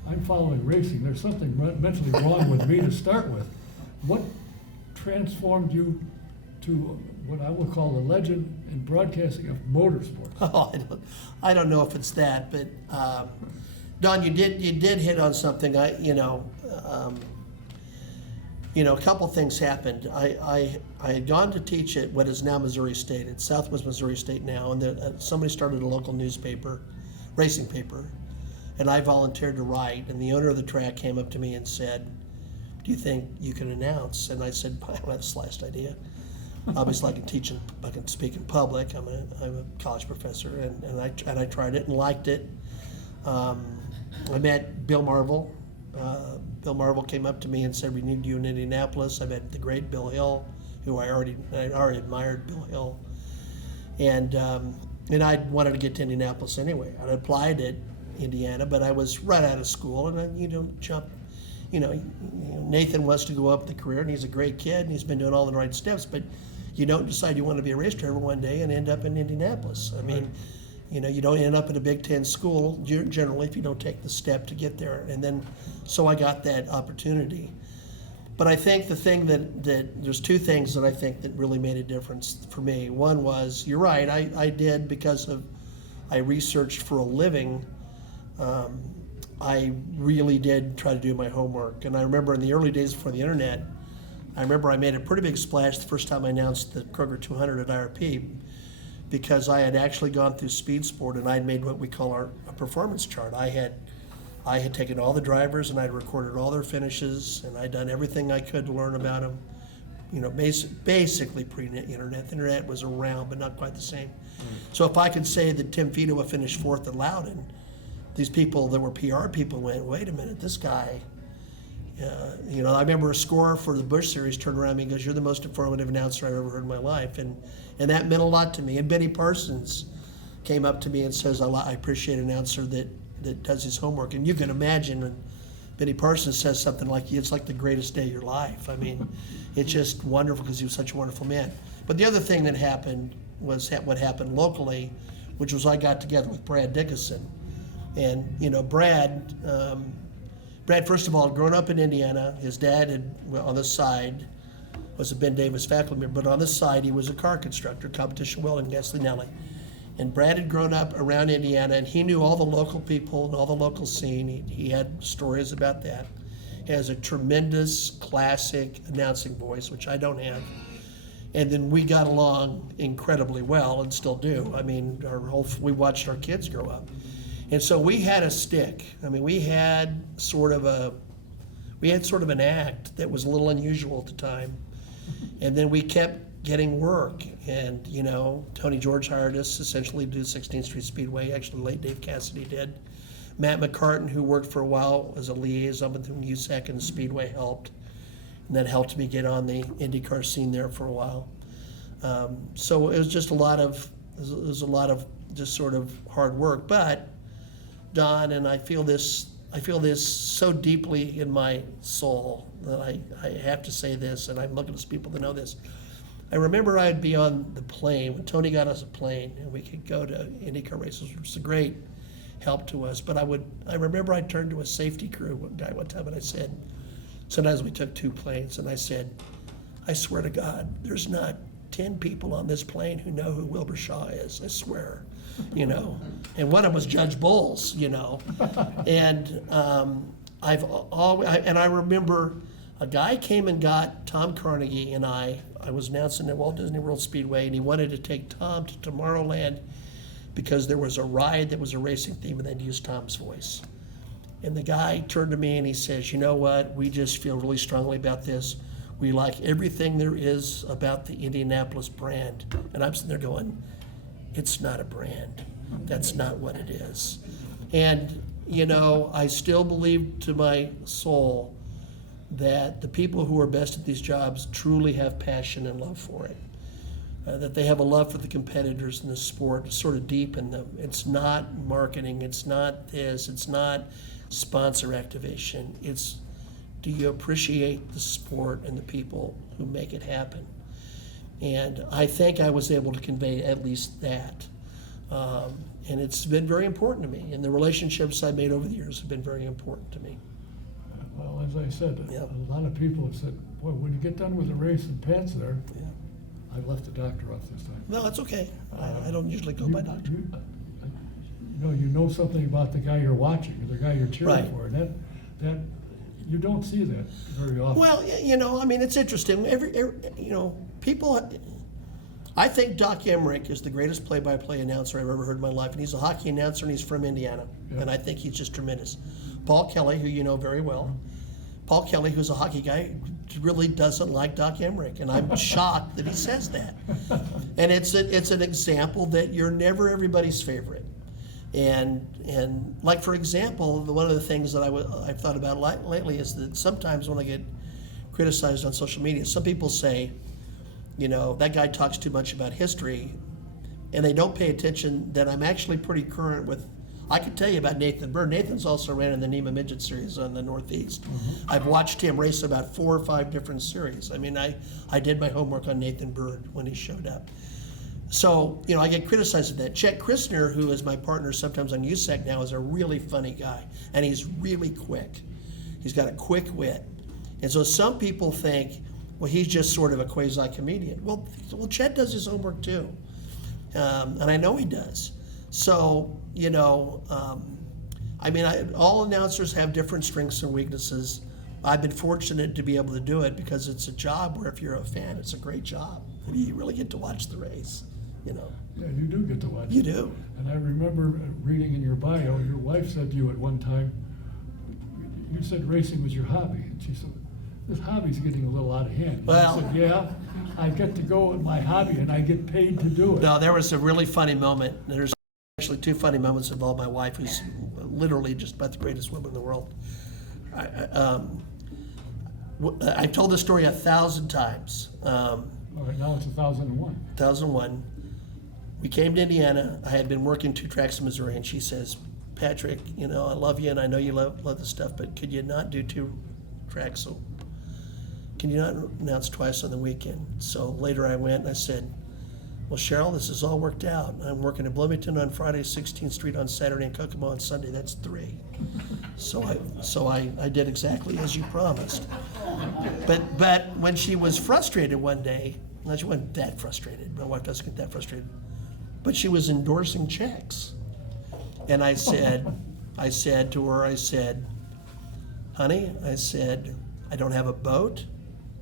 I'm following racing. There's something mentally wrong with me to start with. What transformed you to what I will call the legend in broadcasting of motorsports? Oh, I don't know if it's that, but Don, you did hit on something. A couple things happened. I had gone to teach at what is now Missouri State. It's Southwest Missouri State now, and somebody started a local newspaper, racing paper, and I volunteered to write. And the owner of the track came up to me and said, do you think you can announce? And I said, I don't have the slightest idea. Obviously, I can speak in public. I'm a college professor, and I tried it and liked it. I met Bill Marvel. Bill Marvel came up to me and said, we need you in Indianapolis. I met the great Bill Hill, who I already admired Bill Hill. And I wanted to get to Indianapolis anyway. I applied at Indiana, but I was right out of school, and Nathan wants to go up the career, and he's a great kid, and he's been doing all the right steps, but you don't decide you want to be a race driver one day and end up in Indianapolis. I mean, you don't end up in a Big Ten school generally if you don't take the step to get there. And then, so I got that opportunity. But I think the thing that there's two things that I think that really made a difference for me. One was, you're right, I did because I researched for a living. I really did try to do my homework. And I remember in the early days before the internet, I made a pretty big splash the first time I announced the Kroger 200 at IRP, because I had actually gone through Speed Sport and I'd made what we call a performance chart. I had taken all the drivers and I'd recorded all their finishes, and I'd done everything I could to learn about them. Basically pre-internet. The internet was around, but not quite the same. So if I could say that Tim Fidoa finished fourth at Loudon, these people that were PR people went, wait a minute, this guy, I remember a scorer for the Busch Series turned around to me and goes, you're the most informative announcer I've ever heard in my life. And that meant a lot to me. And Benny Parsons came up to me and says, I appreciate an announcer that does his homework. And you can imagine when Benny Parsons says something like, it's like the greatest day of your life. I mean, it's just wonderful because he was such a wonderful man. But the other thing that happened was what happened locally, which was I got together with Brad Dickinson. And, Brad, first of all, had grown up in Indiana. His dad on the side, was a Ben Davis faculty member, but on the side he was a car constructor, competition welding, Gasolinelli. And Brad had grown up around Indiana, and he knew all the local people and all the local scene. He had stories about that. He has a tremendous classic announcing voice, which I don't have. And then we got along incredibly well and still do. I mean, we watched our kids grow up. And so we had a stick. I mean, we had sort of an act that was a little unusual at the time. And then we kept getting work. And, Tony George hired us essentially to do 16th Street Speedway. Actually, late Dave Cassidy did. Matt McCartan, who worked for a while as a liaison between USAC and the Speedway, helped. And that helped me get on the Indy Car scene there for a while. So it was just a lot of just sort of hard work. But Don, and I feel this so deeply in my soul that I have to say this, and I'm looking at people that know this. I remember I'd be on the plane when Tony got us a plane, and we could go to IndyCar races, which was a great help to us. But I remember I turned to a safety crew guy one time, and I said, sometimes we took 2 planes, and I said, I swear to God, there's not 10 people on this plane who know who Wilbur Shaw is, I swear. And one of them was Judge Bowles, and I remember a guy came and got Tom Carnegie and I was announcing at Walt Disney World Speedway, and he wanted to take Tom to Tomorrowland because there was a ride that was a racing theme and they'd use Tom's voice. And the guy turned to me and he says, you know what, we just feel really strongly about this. We like everything there is about the Indianapolis brand. And I'm sitting there going, it's not a brand. That's not what it is. And, I still believe to my soul that the people who are best at these jobs truly have passion and love for it. That they have a love for the competitors in the sport, sort of deep in them. It's not marketing, it's not this, it's not sponsor activation. It's, do you appreciate the sport and the people who make it happen? And I think I was able to convey at least that. And it's been very important to me. And the relationships I made over the years have been very important to me. Well, as I said, Yep. a lot of people have said, boy, when you get done with the race and Pat's there, Yeah. I've left the doctor off this time. No, that's okay. I don't usually go by doctor. You know something about the guy you're watching, or the guy you're cheering Right. for, and that you don't see that very often. Well, it's interesting. People. I think Doc Emmerich is the greatest play-by-play announcer I've ever heard in my life, and he's a hockey announcer, and he's from Indiana, Yeah. and I think he's just tremendous. Paul Kelly, who you know very well. Paul Kelly, who's a hockey guy, really doesn't like Doc Emmerich, and I'm shocked that he says that. And it's an example that you're never everybody's favorite. And like, for example, one of the things that I've thought about lately is that sometimes when I get criticized on social media, some people say, you know, that guy talks too much about history, and they don't pay attention that I'm actually pretty current with. I could tell you about Nathan Byrd. Nathan's also ran in the NEMA Midget Series on the Northeast. I've watched him race about 4 or 5 different series. I mean, I did my homework on Nathan Byrd when he showed up. So, you know, I get criticized for that. Chet Christner, who is my partner sometimes on USAC now, is a really funny guy, and he's really quick. He's got a quick wit. And so some people think, well, he's just sort of a quasi-comedian. Well, Chet does his homework too, and I know he does. So, you know, I mean, all announcers have different strengths and weaknesses. I've been fortunate to be able to do it because it's a job where if you're a fan, it's a great job. You really get to watch the race, you know. Yeah, you do get to watch it. You do. And I remember reading in your bio, your wife said to you at one time, you said racing was your hobby. And she said, this hobby's getting a little out of hand. Well, I said, yeah, I get to go with my hobby and I get paid to do it. No, there was a really funny moment. There's actually 2 funny moments involve my wife, who's literally just about the greatest woman in the world. I've told this story 1,000 times. All right, now it's 1001. 2001. We came to Indiana. I had been working 2 tracks in Missouri, and she says, Patrick, you know, I love you, and I know you love this stuff, but could you not do 2 tracks? So can you not announce twice on the weekend? So later I went and I said, well, Cheryl, this is all worked out. I'm working in Bloomington on Friday, 16th Street on Saturday, and Kokomo on Sunday. That's 3. So I did exactly as you promised. But when she was frustrated one day, well, she wasn't that frustrated. My wife doesn't get that frustrated. But she was endorsing checks. And I said to her, honey, I said, I don't have a boat.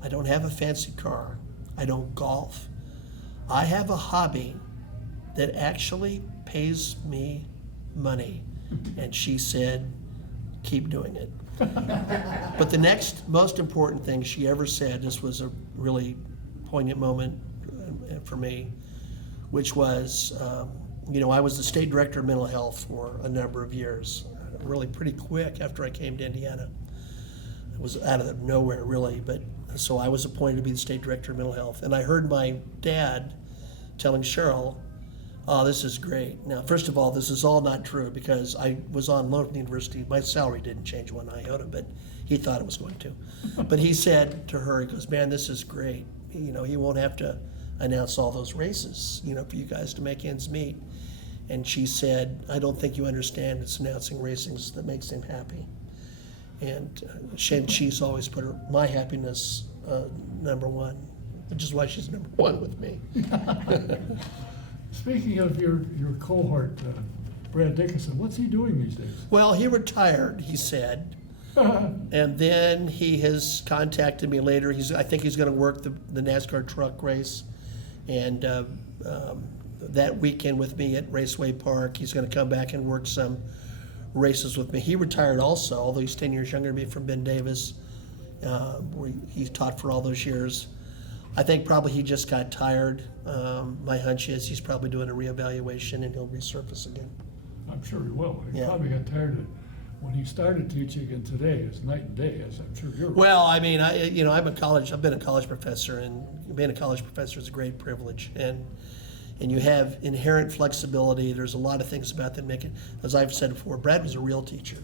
I don't have a fancy car. I don't golf. I have a hobby that actually pays me money. And she said, keep doing it. But the next most important thing she ever said, this was a really poignant moment for me, which was, you know, I was the state director of mental health for a number of years, really pretty quick after I came to Indiana. It was out of nowhere, really, but so I was appointed to be the state director of mental health. And I heard my dad telling Cheryl, oh, this is great. Now, first of all, this is all not true because I was on loan from the university. My salary didn't change one iota, but he thought it was going to. But he said to her, he goes, man, this is great. You know, he won't have to announce all those races, you know, for you guys to make ends meet. And she said, I don't think you understand, it's announcing racings that makes him happy. And she's always put my happiness number 1, which is why she's number 1 with me. Speaking of your cohort, Brad Dickinson, what's he doing these days? Well, he retired, he said. And then he has contacted me later. I think he's going to work the NASCAR truck race. And that weekend with me at Raceway Park, he's going to come back and work some races with me. He retired also, although he's 10 years younger than me, from Ben Davis, where he taught for all those years. I think probably he just got tired. My hunch is he's probably doing a reevaluation and he'll resurface again. I'm sure he will. He Yeah. probably got tired of it. When he started teaching, and today is night and day, as I'm sure you're. Well, I mean, I've been a college professor, and being a college professor is a great privilege. And you have inherent flexibility. There's a lot of things about that make it, as I've said before, Brad was a real teacher.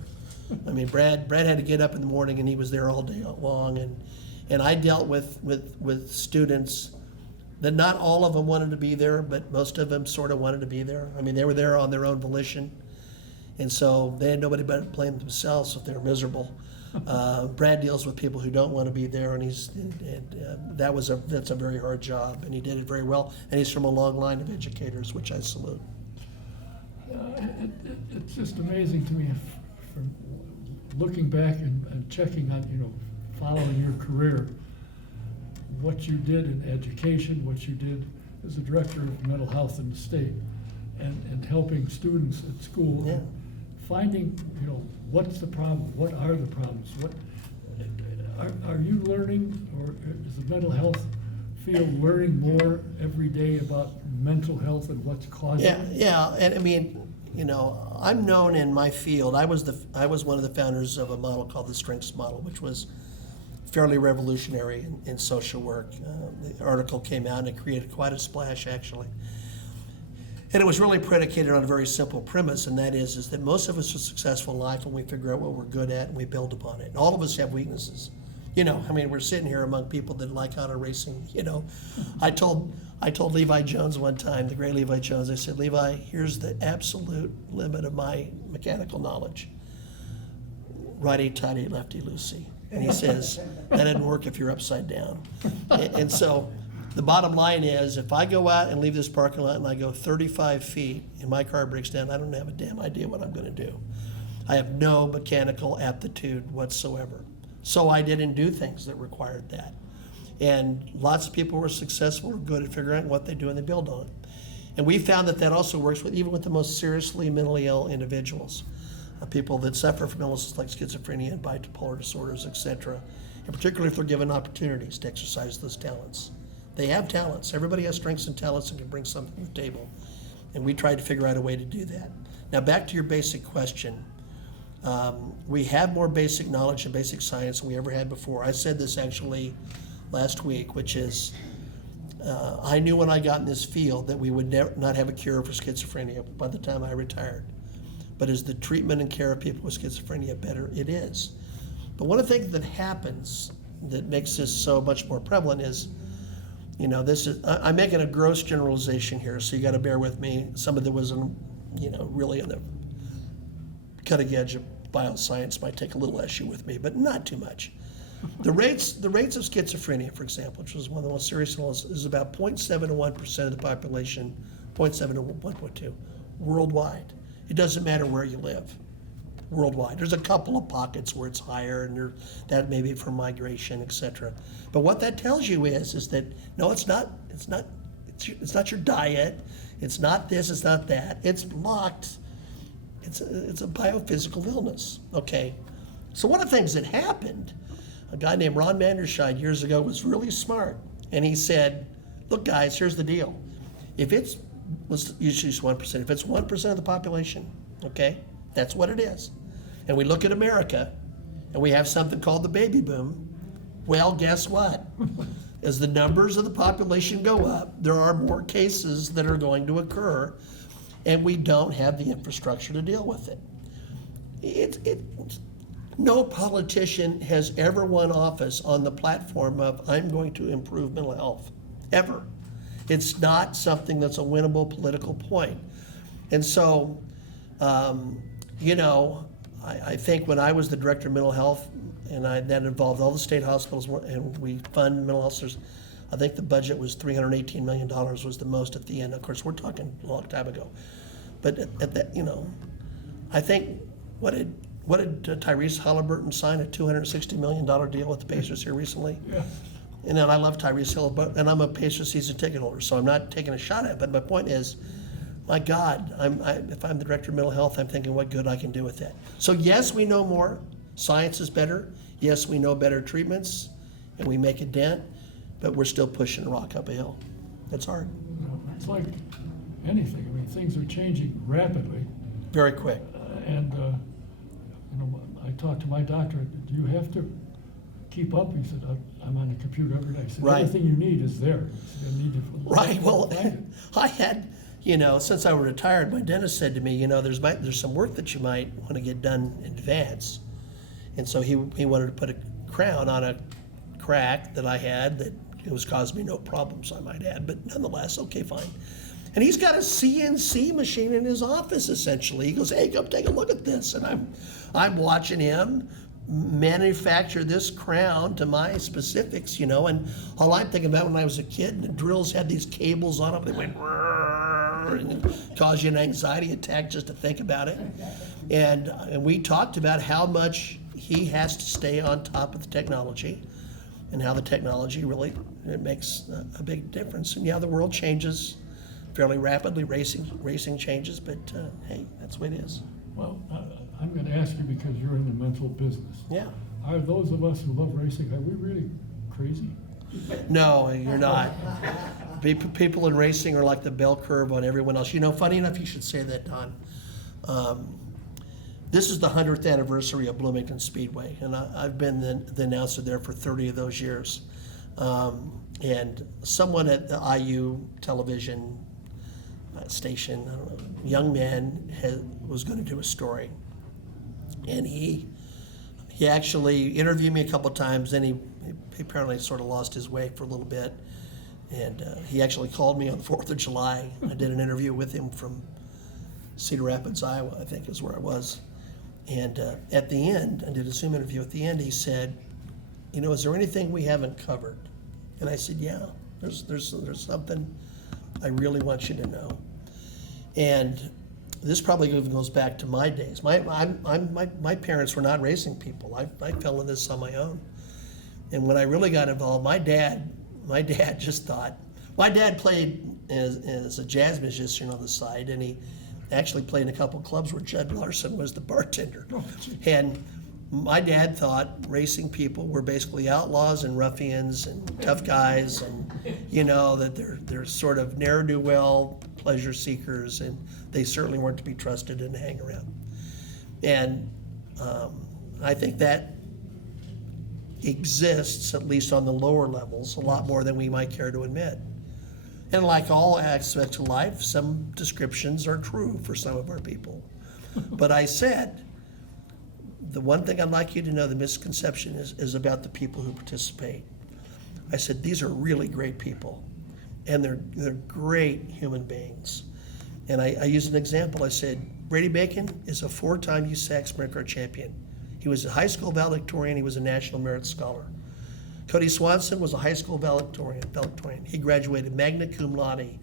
I mean, Brad had to get up in the morning and he was there all day long. And I dealt with students that not all of them wanted to be there, but most of them sort of wanted to be there. I mean, they were there on their own volition. And so they had nobody but to blame themselves if they're miserable. Brad deals with people who don't want to be there, and that's a very hard job, and he did it very well. And he's from a long line of educators, which I salute. It's just amazing to me, from looking back and checking on, you know, following your career, what you did in education, what you did as a director of mental health in the state, and helping students at school. Yeah. Finding, you know, what's the problem, what are the problems, Are you learning, or is the mental health field learning more every day about mental health and what's causing Yeah, it? yeah, and I mean, I'm known in my field. I was one of the founders of a model called the Strengths Model, which was fairly revolutionary in social work. The article came out and it created quite a splash, actually. And it was really predicated on a very simple premise, and that is that most of us are successful in life when we figure out what we're good at and we build upon it. And all of us have weaknesses. We're sitting here among people that like auto racing. I told Levi Jones one time, the great Levi Jones, I said, Levi, here's the absolute limit of my mechanical knowledge. Righty, tighty, lefty, loosey. And he says, that doesn't work if you're upside down. And so the bottom line is, if I go out and leave this parking lot and I go 35 feet and my car breaks down, I don't have a damn idea what I'm going to do. I have no mechanical aptitude whatsoever. So I didn't do things that required that. And lots of people were successful or good at figuring out what they do and they build on it. And we found that also works even with the most seriously mentally ill individuals. People that suffer from illnesses like schizophrenia and bipolar disorders, etc. And particularly if they're given opportunities to exercise those talents. They have talents. Everybody has strengths and talents and can bring something to the table. And we tried to figure out a way to do that. Now back to your basic question. We have more basic knowledge and basic science than we ever had before. I said this actually last week, which is I knew when I got in this field that we would not have a cure for schizophrenia by the time I retired. But is the treatment and care of people with schizophrenia better? It is. But one of the things that happens that makes this so much more prevalent is, I'm making a gross generalization here, so you got to bear with me. Some of it was, really on the cutting edge of bioscience might take a little issue with me, but not too much. The rates of schizophrenia, for example, which is one of the most serious illnesses, is about 0.7 to 1% of the population, 0.7 to 1.2 worldwide. It doesn't matter where you live, worldwide. There's a couple of pockets where it's higher, and that may be for migration, etc. But what that tells you is that no, it's not your diet, it's not this, it's not that. It's locked. It's a biophysical illness. Okay, so one of the things that happened, a guy named Ron Manderscheid years ago was really smart, and he said, "Look, guys, here's the deal. Let's usually use 1%. If it's 1% of the population, okay, that's what it is. And we look at America, and we have something called the baby boom. Well, guess what? As the numbers of the population go up, there are more cases that are going to occur, and we don't have the infrastructure to deal with it. No politician has ever won office on the platform of, I'm going to improve mental health, ever. It's not something that's a winnable political point. And so, I think when I was the director of mental health, and that involved all the state hospitals, and we fund mental health centers, I think the budget was $318 million was the most at the end. Of course, we're talking a long time ago. But at that, I think, what did Tyrese Halliburton sign a $260 million deal with the Pacers here recently? Yeah. And then I love Tyrese Hill, and I'm a Pacers season ticket holder, so I'm not taking a shot at it. But my point is, my God, if I'm the director of mental health, I'm thinking what good I can do with that. So yes, we know more. Science is better. Yes, we know better treatments, and we make a dent, but we're still pushing a rock up a hill. It's hard. It's like anything. I mean, things are changing rapidly. Very quick. I talked to my doctor. Do you have to keep up? He said, I'm on the computer every day. He said, Right. Everything you need is there. You need to Right. Well, find it. I had, since I was retired, my dentist said to me, there's some work that you might want to get done in advance. And so he wanted to put a crown on a crack that I had that it was causing me no problems, I might add, but nonetheless, okay, fine. And he's got a CNC machine in his office, essentially. He goes, hey, come take a look at this. And I'm watching him manufacture this crown to my specifics, and all I'm thinking about when I was a kid, the drills had these cables on them, they went and it caused you an anxiety attack just to think about it. And we talked about how much he has to stay on top of the technology and how the technology really, it makes a big difference. And yeah, the world changes fairly rapidly, racing changes, but hey, that's the way it is. Well, I'm going to ask you because you're in the mental business. Yeah. are those of us who love racing, are we really crazy? No, you're not. People in racing are like the bell curve on everyone else. You know, funny enough, you should say that, Don. This is the 100th anniversary of Bloomington Speedway, and I've been the announcer there for 30 of those years. And someone at the IU television station, I don't know, young man was going to do a story, and he actually interviewed me a couple of times. Then he apparently sort of lost his way for a little bit, and he actually called me on the 4th of July. I did an interview with him from Cedar Rapids, Iowa, I think is where I was. And at the end, I did a Zoom interview. At the end, he said, "You know, is there anything we haven't covered?" And I said, "Yeah, there's something I really want you to know." And this probably even goes back to my days. My parents were not racing people. I fell in this on my own. And when I really got involved, my dad just thought, my dad played as a jazz musician on the side, and he actually played in a couple of clubs where Judd Larson was the bartender. And my dad thought racing people were basically outlaws and ruffians and tough guys, and you know that they're sort of ne'er-do-well pleasure seekers, and they certainly weren't to be trusted and hang around. And I think that exists, at least on the lower levels, a lot more than we might care to admit. And like all aspects of life, some descriptions are true for some of our people. But I said, the one thing I'd like you to know, the misconception is about the people who participate. I said, these are really great people, and they're great human beings. And I used an example. I said, Brady Bacon is a 4-time USAC Sprint Car champion. He was a high school valedictorian. He was a National Merit Scholar. Cody Swanson was a high school valedictorian. He graduated magna cum laude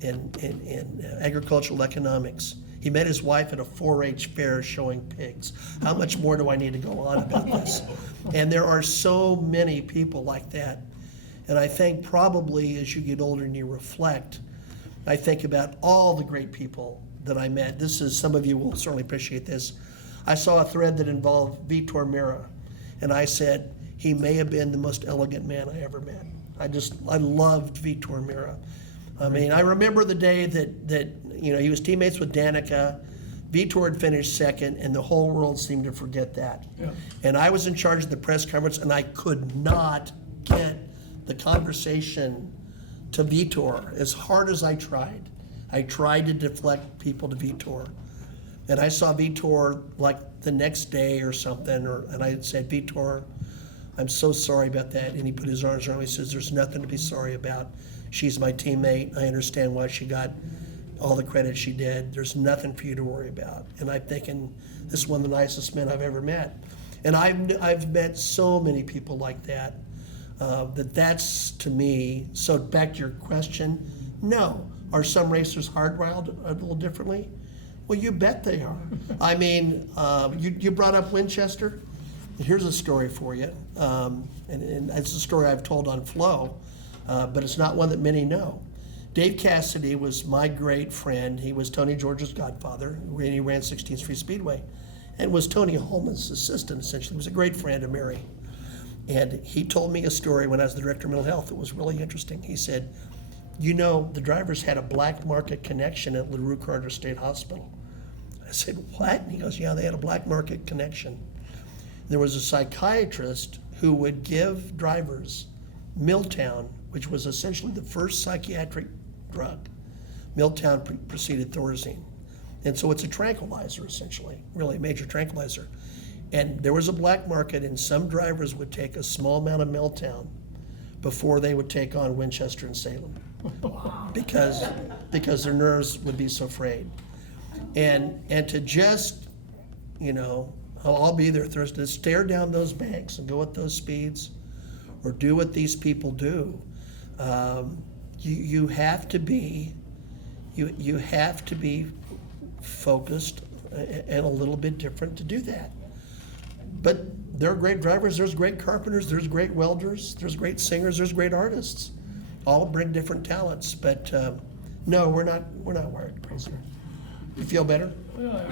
in agricultural economics. He met his wife at a 4-H fair showing pigs. How much more do I need to go on about this? And there are so many people like that. And I think probably as you get older and you reflect, I think about all the great people that I met. This is, some of you will certainly appreciate this. I saw a thread that involved Vitor Mira, and I said, he may have been the most elegant man I ever met. I loved Vitor Mira. I mean, I remember the day that you know, he was teammates with Danica. Vitor had finished second, and the whole world seemed to forget that. Yeah. And I was in charge of the press conference, and I could not get the conversation to Vitor as hard as I tried. I tried to deflect people to Vitor. And I saw Vitor like the next day or something, and I said, Vitor, I'm so sorry about that. And he put his arms around me. He says, there's nothing to be sorry about. She's my teammate. I understand why she got all the credit she did. There's nothing for you to worry about. And I'm thinking, this is one of the nicest men I've ever met. And I've met so many people like that, that's to me. So back to your question, no. Are some racers hardwired a little differently? Well, you bet they are. I mean, you brought up Winchester. Here's a story for you, and it's a story I've told on Flow, but it's not one that many know. Dave Cassidy was my great friend. He was Tony George's godfather. He ran 16th Street Speedway and was Tony Holman's assistant, essentially. He was a great friend of Mary. And he told me a story when I was the director of mental health. It was really interesting. He said, you know, the drivers had a black market connection at LaRue Carter State Hospital. I said, what? And he goes, yeah, they had a black market connection. There was a psychiatrist who would give drivers Milltown, which was essentially the first psychiatric drug. Milltown preceded Thorazine. And so it's a tranquilizer, essentially, really a major tranquilizer. And there was a black market, and some drivers would take a small amount of Milltown before they would take on Winchester and Salem because their nerves would be so frayed. And to just, you know, I'll be there Thursday, stare down those banks and go at those speeds or do what these people do. You have to be focused and a little bit different to do that. But there are great drivers, there's great carpenters, there's great welders, there's great singers, there's great artists. All bring different talents, but no, we're not wired crazy. You feel better? Well,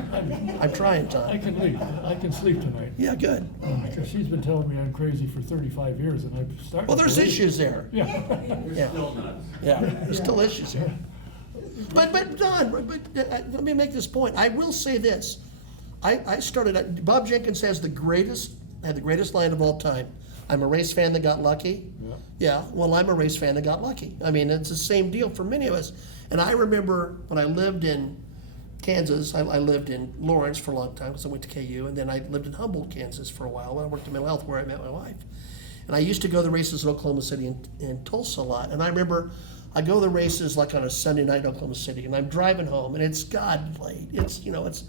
I'm trying, I Tom. can leave. I can sleep tonight. Yeah, good. Because she's been telling me I'm crazy for 35 years, and I'm starting. Well, there's to believe- issues there. Yeah. Yeah. Yeah, there's still issues here. But Don, let me make this point. I will say this. I started, Bob Jenkins had the greatest line of all time. I'm a race fan that got lucky. Yeah. Yeah, well, I'm a race fan that got lucky. I mean, it's the same deal for many of us. And I remember when I lived in Kansas, I lived in Lawrence for a long time because I went to KU, and then I lived in Humboldt, Kansas for a while when I worked in mental health, where I met my wife. And I used to go to the races in Oklahoma City and Tulsa a lot. And I remember I go to the races like on a Sunday night in Oklahoma City, and I'm driving home, and it's God late. It's, it's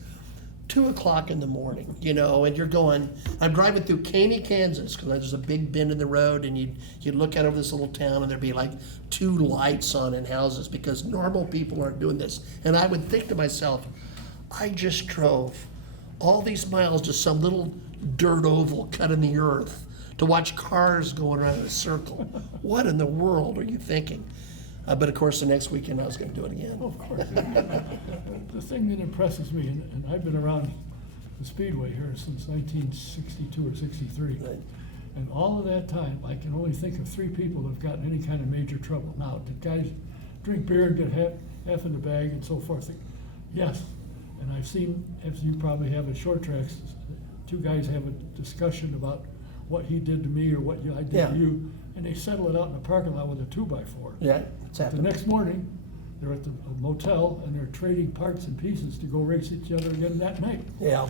2 o'clock in the morning, and you're going, I'm driving through Caney, Kansas, because there's a big bend in the road, and you'd look out over this little town, and there'd be like 2 lights on in houses, because normal people aren't doing this. And I would think to myself, I just drove all these miles to some little dirt oval cut in the earth to watch cars going around in a circle. What in the world are you thinking? But of course, the next weekend I was going to do it again. Of course. The thing that impresses me, and I've been around the Speedway here since 1962 or 63, Right. and all of that time, I can only think of 3 people that have gotten any kind of major trouble. Now, did guys drink beer and get half in the bag and so forth? Yes. And I've seen, as you probably have at short tracks, 2 guys have a discussion about what he did to me or what I did Yeah. to you, and they settle it out in the parking lot with a 2x4. Yeah, it's The happened. next morning, they're at the motel and they're trading parts and pieces to go race each other again that night. Yeah.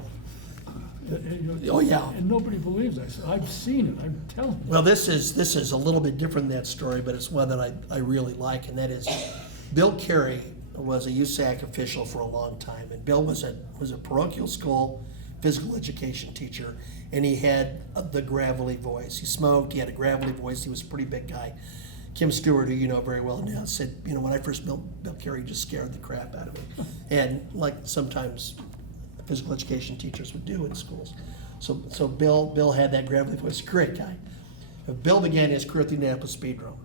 And, Oh, yeah. And nobody believes us. I've seen it. I'm telling you. Well, this is a little bit different than that story, but it's one that I really like, and that is Bill Carey was a USAC official for a long time, and Bill was a parochial school physical education teacher, and he had the gravelly voice. He smoked, he had a gravelly voice, he was a pretty big guy. Kim Stewart, who you know very well now, said, when I first met Bill Carey, just scared the crap out of me. And like sometimes physical education teachers would do in schools. So Bill had that gravelly voice, great guy. Bill began his career at the Indianapolis Speedrome.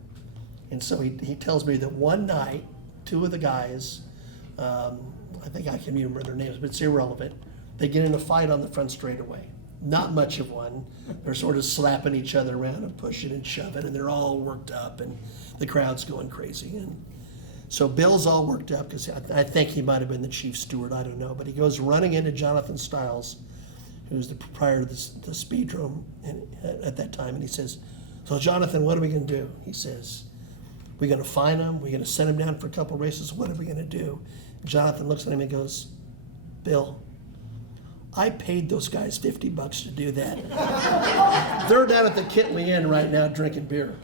And so he tells me that one night, 2 of the guys, I think I can't even remember their names, but it's irrelevant, they get in a fight on the front straightaway. Not much of one. They're sort of slapping each other around and pushing and shoving, and they're all worked up, and the crowd's going crazy. And so Bill's all worked up because I think he might have been the chief steward, I don't know, but he goes running into Jonathan Stiles, who's the proprietor of the Speedrome at that time, and he says, so Jonathan, what are we going to do? He says, we're going to fine him, we're going to send him down for a couple races, what are we going to do? Jonathan looks at him and goes, Bill, I paid those guys $50 to do that. They're down at the Kitley Inn right now drinking beer.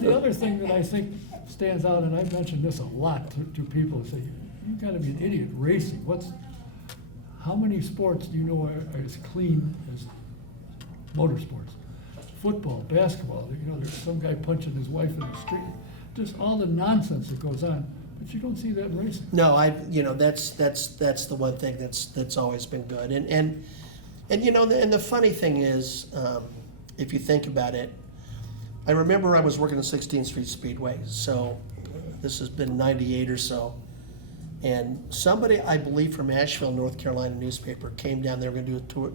The other thing that I think stands out, and I've mentioned this a lot to people, is say, you've got to be an idiot racing. How many sports do you know are as clean as motorsports? Football, basketball, there's some guy punching his wife in the street. Just all the nonsense that goes on. But you don't see that in racing. No, that's the one thing that's always been good. And the funny thing is, if you think about it, I remember I was working at 16th Street Speedway, so this has been 98 or so, and somebody, I believe from Asheville, North Carolina newspaper, came down. They were going to do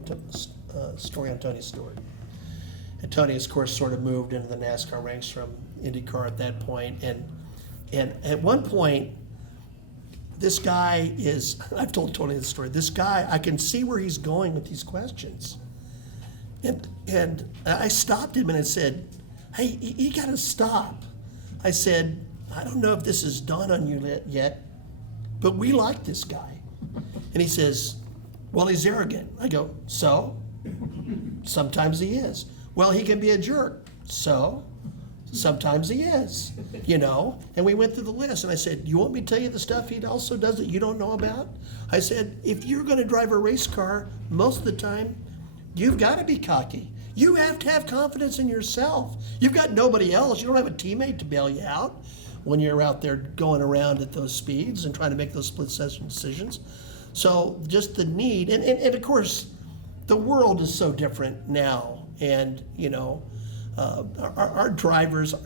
a story on Tony Stewart. And Tony, of course, sort of moved into the NASCAR ranks from Indy Car at that point, and at one point, this guy is, I've told Tony the story, this guy, I can see where he's going with these questions. And I stopped him and I said, hey, you gotta stop. I said, I don't know if this has dawned on you yet, but we like this guy. And he says, well, he's arrogant. I go, so? Sometimes he is. Well, he can be a jerk. So? Sometimes he is, and we went through the list, and I said, you want me to tell you the stuff he also does that you don't know about? I said, if you're going to drive a race car, most of the time, you've got to be cocky. You have to have confidence in yourself. You've got nobody else. You don't have a teammate to bail you out when you're out there going around at those speeds and trying to make those split-second decisions. So just the need, and of course, the world is so different now, and, Our drivers, a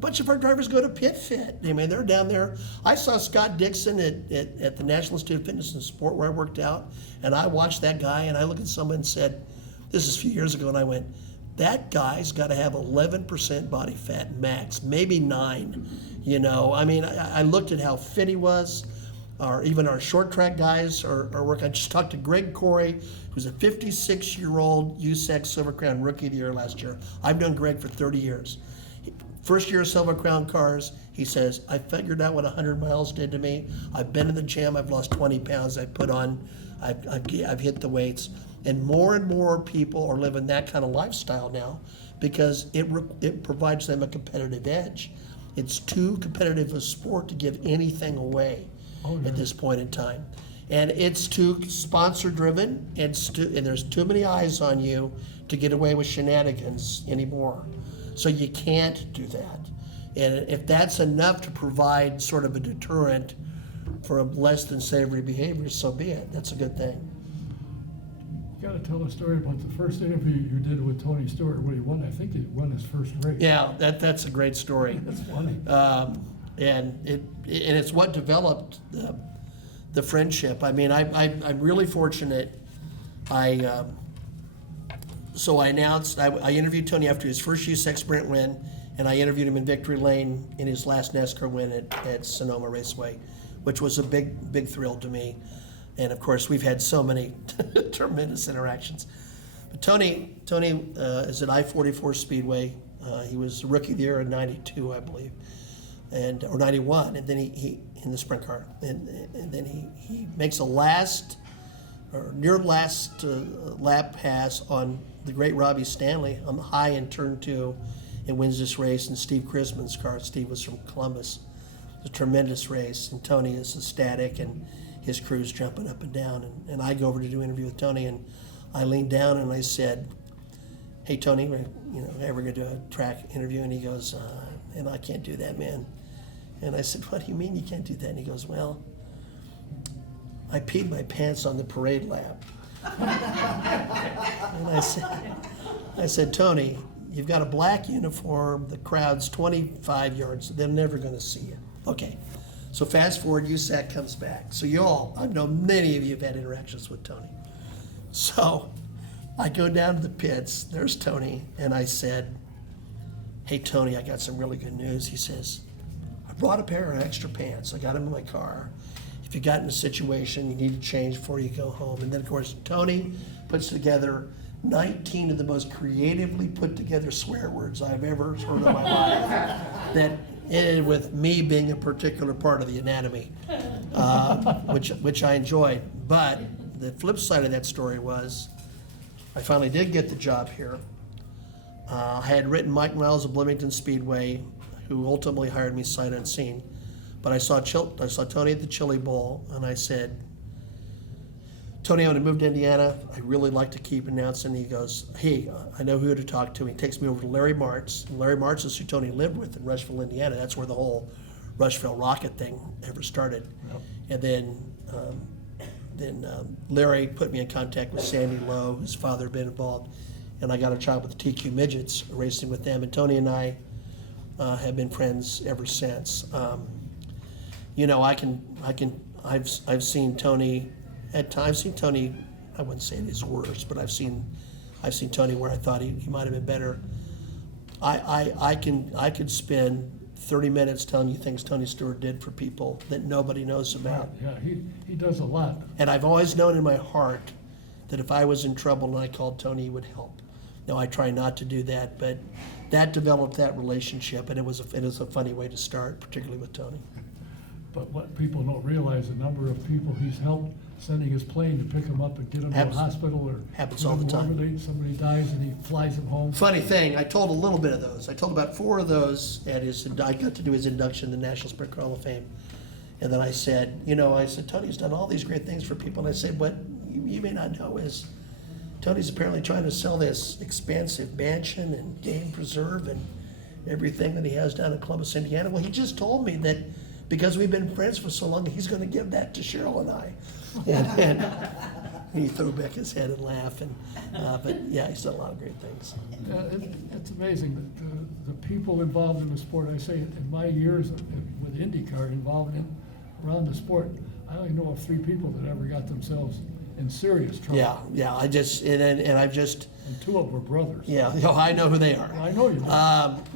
bunch of our drivers go to Pit Fit. I mean, they're down there. I saw Scott Dixon at the National Institute of Fitness and Sport where I worked out, and I watched that guy, and I looked at someone and said, this is a few years ago, and I went, that guy's got to have 11% body fat max, maybe 9. I mean, I looked at how fit he was. Even our short track guys are working. I just talked to Greg Corey, who's a 56-year-old USAC Silver Crown Rookie of the Year last year. I've known Greg for 30 years. First year of Silver Crown cars, he says, I figured out what 100 miles did to me. I've been in the gym, I've lost 20 pounds, I've put on, I've hit the weights. And more people are living that kind of lifestyle now because it provides them a competitive edge. It's too competitive a sport to give anything away at this point in time. And it's too sponsor driven, and there's too many eyes on you to get away with shenanigans anymore. So you can't do that. And if that's enough to provide sort of a deterrent for less than savory behavior, so be it. That's a good thing. You got to tell a story about the first interview you did with Tony Stewart when he won. I think he won his first race. Yeah, that's a great story. That's funny. And it's what developed the friendship. I mean, I'm really fortunate. So I announced, I interviewed Tony after his first USAC Sprint win, and I interviewed him in Victory Lane in his last NASCAR win at Sonoma Raceway, which was a big thrill to me. And of course, we've had so many tremendous interactions. But Tony is at I-44 Speedway. He was Rookie of the Year in '92, I believe, or '91, and then he in the sprint car, and then he makes a near last lap pass on the great Robbie Stanley on the high in turn 2, and wins this race in Steve Chrisman's car. Steve was from Columbus. It's a tremendous race, and Tony is ecstatic, and his crew's jumping up and down, and I go over to do an interview with Tony, and I leaned down and I said, hey Tony, we're ever gonna do a track interview? And he goes, and I can't do that, man. And I said, what do you mean you can't do that? And he goes, well, I peed my pants on the parade lap. And I said, Tony, you've got a black uniform, the crowd's 25 yards, they're never gonna see you. Okay. So fast forward, USAC comes back. So I know many of you have had interactions with Tony. So I go down to the pits, there's Tony, and I said, hey Tony, I got some really good news. He says, I brought a pair of extra pants. I got them in my car. If you got in a situation, you need to change before you go home. And then of course, Tony puts together 19 of the most creatively put together swear words I've ever heard in my life that ended with me being a particular part of the anatomy, which I enjoyed. But the flip side of that story was I finally did get the job here. I had written Mike Miles of Bloomington Speedway, who ultimately hired me sight unseen. But I saw Tony at the Chili Bowl, and I said, Tony, I'm going to move to Indiana. I really like to keep announcing. He goes, hey, I know who to talk to. He takes me over to Larry Martz. And Larry Martz is who Tony lived with in Rushville, Indiana. That's where the whole Rushville Rocket thing ever started. Yep. And then Larry put me in contact with Sandy Lowe, whose father had been involved. And I got a job with the TQ Midgets, racing with them. And Tony and I have been friends ever since. I've seen Tony. At times, I've seen Tony, I wouldn't say his worst, but I've seen Tony where I thought he might have been better. I could spend 30 minutes telling you things Tony Stewart did for people that nobody knows about. Yeah, he does a lot. And I've always known in my heart that if I was in trouble and I called Tony, he would help. Now I try not to do that, but that developed that relationship, and it is a funny way to start, particularly with Tony. But what people don't realize, the number of people he's helped sending his plane to pick him up and get him to a hospital, or happens all the time. Somebody dies and he flies him home. Funny thing, I told a little bit of those. I told about 4 of those at I got to do his induction in the National Sprint Car Hall of Fame. And then I said, Tony's done all these great things for people. And I said, what you may not know is Tony's apparently trying to sell this expansive mansion and game preserve and everything that he has down in Columbus, Indiana. Well, he just told me that because we've been friends for so long, he's going to give that to Cheryl and I. And he throw back his head and laugh, and but yeah, he's done a lot of great things. Yeah, it's amazing that the people involved in the sport. I say in my years with Indy Car involved around the sport, I only know of 3 people that ever got themselves in serious trouble. Yeah. I just and I've just. And 2 of them were brothers. Yeah, I know who they are. I know you do.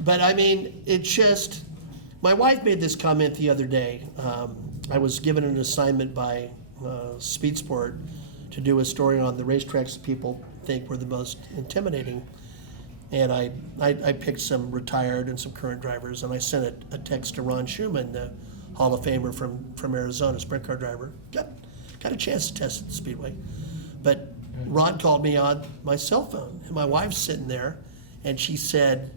But I mean, it's just. My wife made this comment the other day. I was given an assignment by Speed Sport to do a story on the racetracks that people think were the most intimidating. And I picked some retired and some current drivers, and I sent a text to Ron Schumann, the Hall of Famer from Arizona, sprint car driver. Got a chance to test at the Speedway. But Ron called me on my cell phone, and my wife's sitting there, and she said,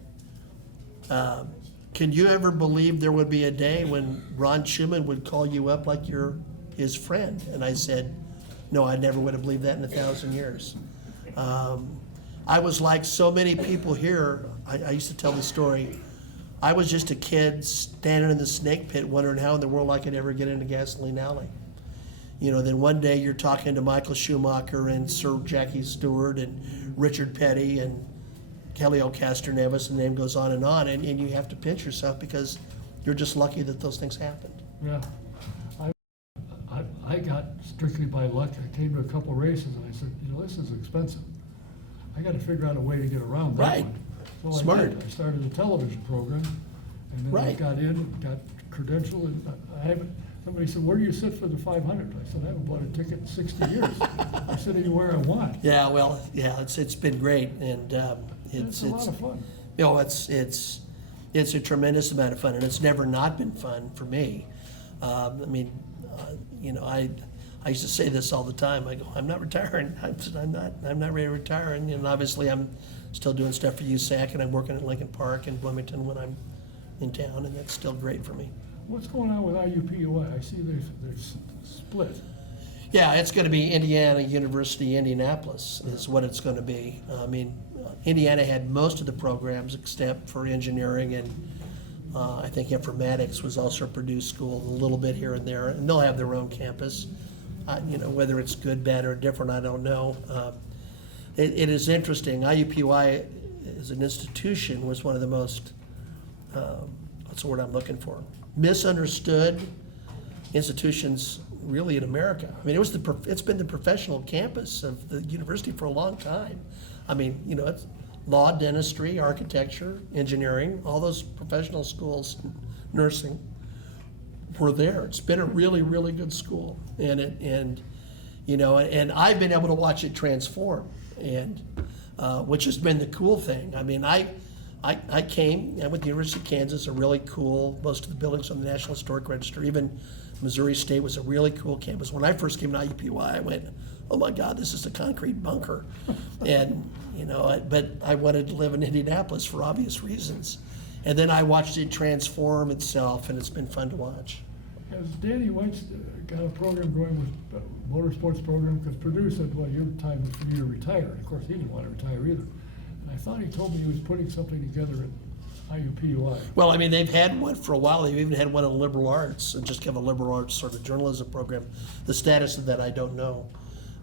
can you ever believe there would be a day when Ron Schumann would call you up like you're his friend? And I said, no, I never would have believed that in 1,000 years. I was like so many people here. I used to tell the story. I was just a kid standing in the snake pit wondering how in the world I could ever get into Gasoline Alley. You know, then one day you're talking to Michael Schumacher and Sir Jackie Stewart and Richard Petty and Kelly Castor Nevis, and the name goes on, and you have to pinch yourself because you're just lucky that those things happened. Yeah. I got strictly by luck. I came to a couple races and I said, you know, this is expensive. I got to figure out a way to get around that Right. one. So Smart. I started a television program, and then I Right. got credentialed, and I haven't. Somebody said, where do you sit for the 500? I said, I haven't bought a ticket in 60 years. I sit anywhere I want. Yeah, well, yeah, it's been great, and It's a lot of fun. You know, it's a tremendous amount of fun, and it's never not been fun for me. I mean, you know, I used to say this all the time. I go, I'm not retiring. I'm not ready to retire, and obviously I'm still doing stuff for USAC, and I'm working at Lincoln Park and Bloomington when I'm in town, and that's still great for me. What's going on with IUPUI? I see they're split. Yeah, it's going to be Indiana University, Indianapolis is what it's going to be. I mean, Indiana had most of the programs except for engineering, and I think informatics was also a Purdue school, a little bit here and there, and they'll have their own campus. You know, whether it's good, bad, or different, I don't know. It is interesting. IUPUI as an institution was one of the most, what's the word I'm looking for? Misunderstood institutions really in America. I mean, it's been the professional campus of the university for a long time. I mean, you know, it's law, dentistry, architecture, engineering, all those professional schools, nursing, were there. It's been a really, really good school, and you know, and I've been able to watch it transform, and which has been the cool thing. I mean, I came with the University of Kansas, a really cool, most of the buildings on the National Historic Register. Even Missouri State was a really cool campus. When I first came to IUPUI, I went, oh my God, this is a concrete bunker. And, you know, but I wanted to live in Indianapolis for obvious reasons. And then I watched it transform itself, and it's been fun to watch. Has Danny White's got a program going with motorsports program? Because Purdue said, well, your time is for you to retire. And of course, he didn't want to retire either. And I thought he told me he was putting something together at IUPUI. Well, I mean, they've had one for a while. They've even had one in liberal arts, and just have a liberal arts sort of journalism program. The status of that, I don't know.